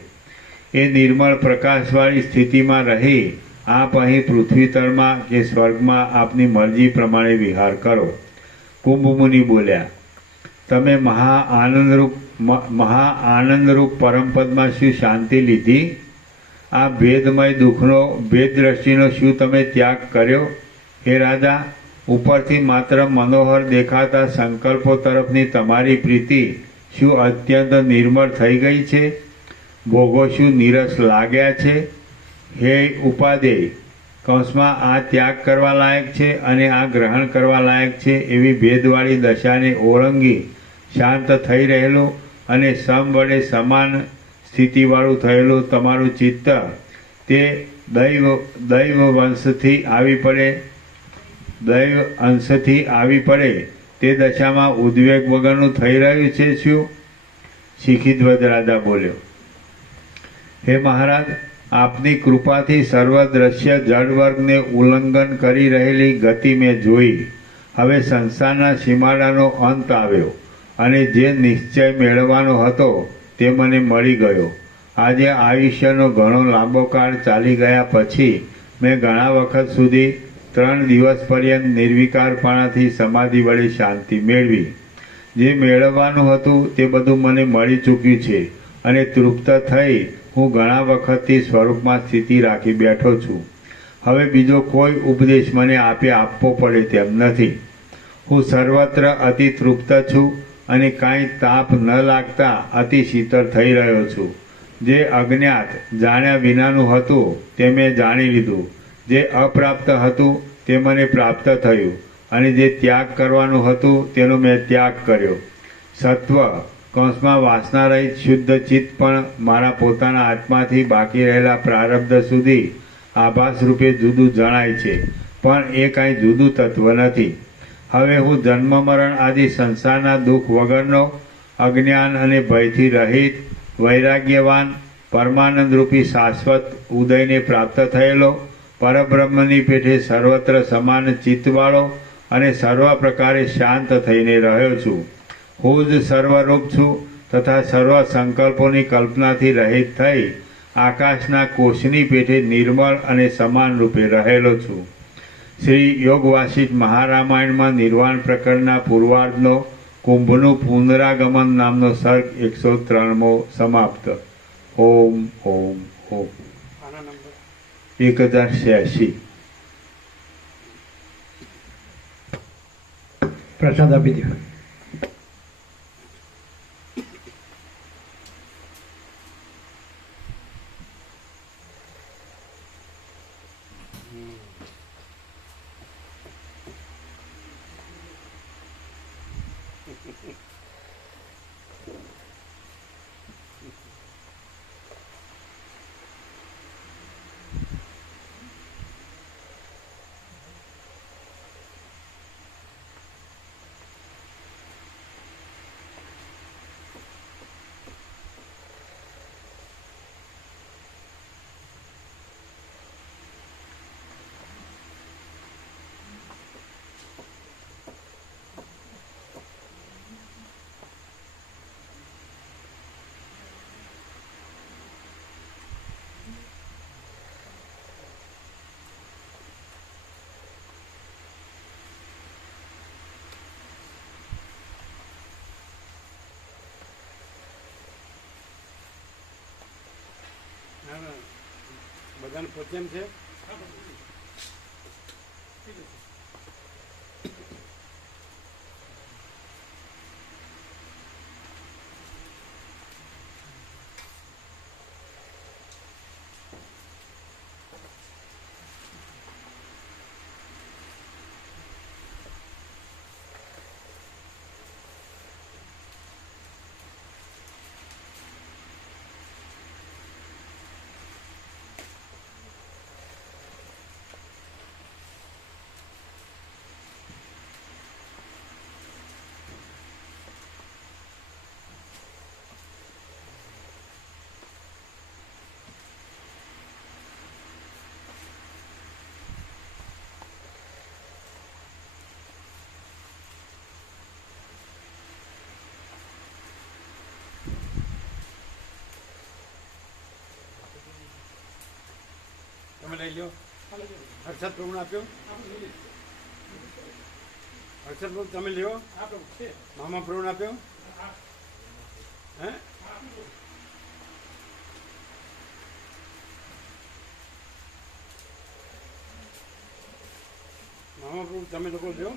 એ નિર્મળ પ્રકાશવાળી સ્થિતિમાં રહી આપ અહીં પૃથ્વી તળમાં કે સ્વર્ગમાં આપની મરજી પ્રમાણે વિહાર કરો. કુંભ મુનિ બોલ્યા, તમે મહા આનંદરૂપ પરમપદમાં શું શાંતિ લીધી? આ ભેદમય દુઃખનો ભેદ દ્રષ્ટિનો શું તમે ત્યાગ કર્યો? હે રાજા, ઉપરથી માત્ર મનોહર દેખાતા સંકલ્પો તરફની તમારી પ્રીતિ શું અત્યંત નિર્મળ થઈ ગઈ છે? ભોગો શું નીરસ લાગ્યા છે? હે ઉપાદેય, કૌંસમાં આ ત્યાગ કરવા લાયક છે અને આ ગ્રહણ કરવા લાયક છે એવી ભેદવાળી દશાને ઓળંગી શાંત થઈ રહેલું અને સમ વડે સમાન સ્થિતિવાળું થયેલું તમારું ચિત્ત તે દૈવ વંશથી દૈવ અંશથી આવી પડે તે દશામાં ઉદ્વેગ વગરનું થઈ રહ્યું છે શું? શિખીધ્વજ રાજા બોલ્યો, હે મહારાજ, આપની કૃપાથી સર્વદ્રશ્ય જળવર્ગને ઉલ્લંઘન કરી રહેલી ગતિ મેં જોઈ. હવે સંસારના સીમાડાનો અંત આવ્યો અને જે નિશ્ચય મેળવવાનો હતો તે મને મળી ગયો. આજે આયુષ્યનો ઘણો લાંબો કાળ ચાલી ગયા પછી મેં ઘણા વખત સુધી 3 દિવસ પર્યંત નિર્વિકારપણાથી સમાધિ વડે શાંતિ મેળવી. જે મેળવવાનું હતું તે બધું મને મળી ચૂક્યું છે અને તૃપ્ત થઈ હું ઘણા વખતથી સ્વરૂપમાં સ્થિતિ રાખી બેઠો છું. હવે બીજો કોઈ ઉપદેશ મને આપવો પડે તેમ નથી. હું સર્વત્ર અતિ તૃપ્ત છું અને કાંઈ તાપ ન લાગતા અતિ શીતળ થઈ રહ્યો છું. જે અજ્ઞાત જાણ્યા વિનાનું હતું તે મેં જાણી લીધું. જે અપ્રાપ્ત હતું તે મને પ્રાપ્ત થયું અને જે ત્યાગ કરવાનું હતું તેનો મેં ત્યાગ કર્યો. સત્વ કૌંસમાં વાસના રહિત શુદ્ધ ચિત્ત પણ મારા પોતાના આત્માથી બાકી રહેલા પ્રારબ્ધ સુધી આભાસ રૂપે જુદું જણાય છે, પણ એ કાંઈ જુદું તત્વ નથી. હવે હું જન્મ મરણ આદિ સંસારના દુઃખ વગરનો, અજ્ઞાન અને ભયથી રહિત, વૈરાગ્યવાન, પરમાનંદરૂપી શાશ્વત ઉદયને પ્રાપ્ત થયેલો, પરબ્રહ્મની પેઠે સર્વત્ર સમાન ચિત્તવાળો અને સર્વ પ્રકારે શાંત થઈને રહ્યો છું. હું જ સર્વરૂપ છું તથા સર્વ સંકલ્પોની કલ્પનાથી રહિત થઈ આકાશના કોષની પેઠે નિર્મળ અને સમાન રૂપે રહેલો છું. શ્રી યોગ વાસિષ્ઠ મહારામાયણમાં નિર્વાણ પ્રકરણના પૂર્વાર્ધનો કુંભનું પુનરાગમન નામનો સર્ગ 103મો સમાપ્ત. ઓમ ઓમ ઓમ. 1086. પ્રસાદ આપી દો. બધાને પોચેમ છે. તમે લઈ લો. હર્ષદ પ્રભુને આપ્યો. હર્ષદ પ્રભુ તમે લ્યો. મામા પ્રભુને આપ્યો. હે મામા પ્રભુ તમે લોકો લ્યો.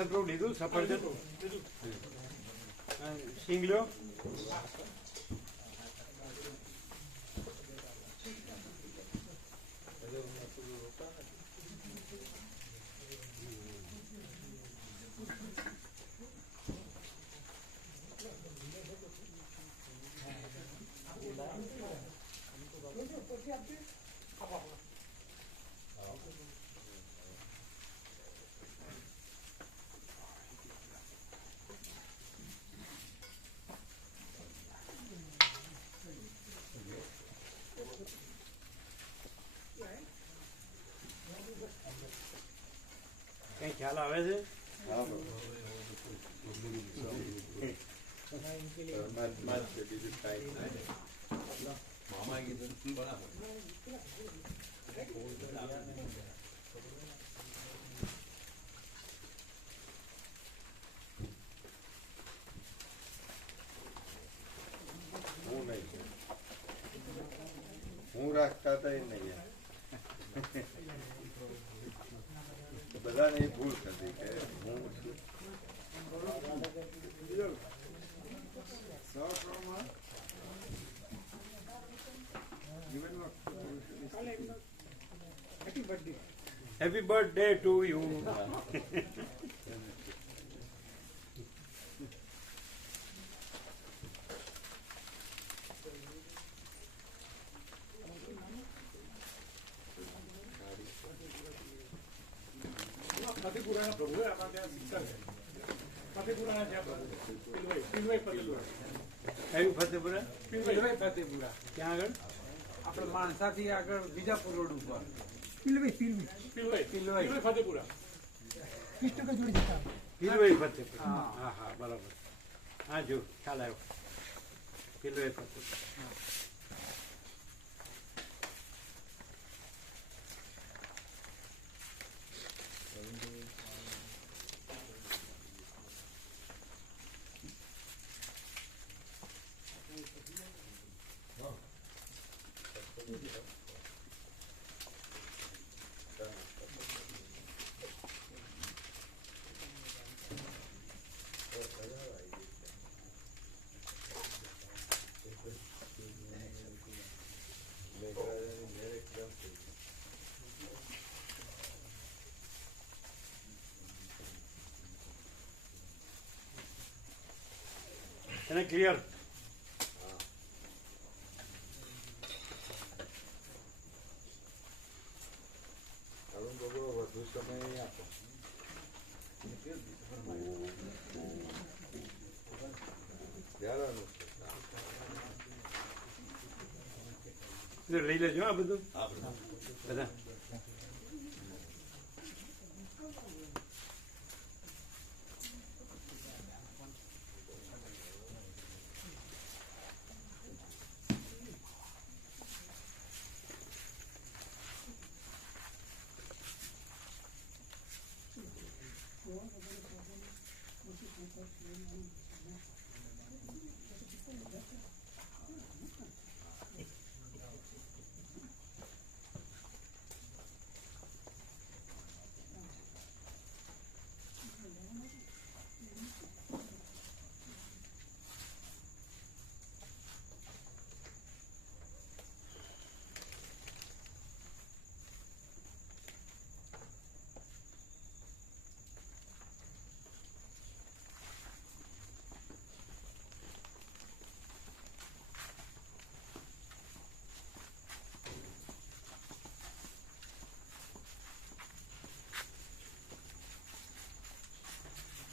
હર્ષદપ્રભુ લીધું સફરજન સિંગ લ્યો. કઈ ખ્યાલ આવે છે? હું રાખતા હતા એ નહીં બધાને એ ભૂલ થતી કે હું હેપી બર્થડે ટુ યુ. ફતેપુરાના પ્રભુ આપણા ત્યાં શિક્ષક છે. ફતેપુરાના ત્યાં પ્રભુ પિલવાઈ ફતેપુરા. કયું ફતેપુરા? પિલવાઈ ફતેપુરા ક્યાં આગળ? આપણે માણસાથી આગળ વિજાપુર રોડ ઉપર પિલવાઈ ફતેપુરા. પિલવાઈ ફતેપુરા. હા હા બરાબર. હા જો ખ્યાલ આવ્યો. પિલવાઈ ફતેપુરા. એને ક્લિયર. વધુ સમય આપો લઈ લેજો આ બધું બધા. Thank you.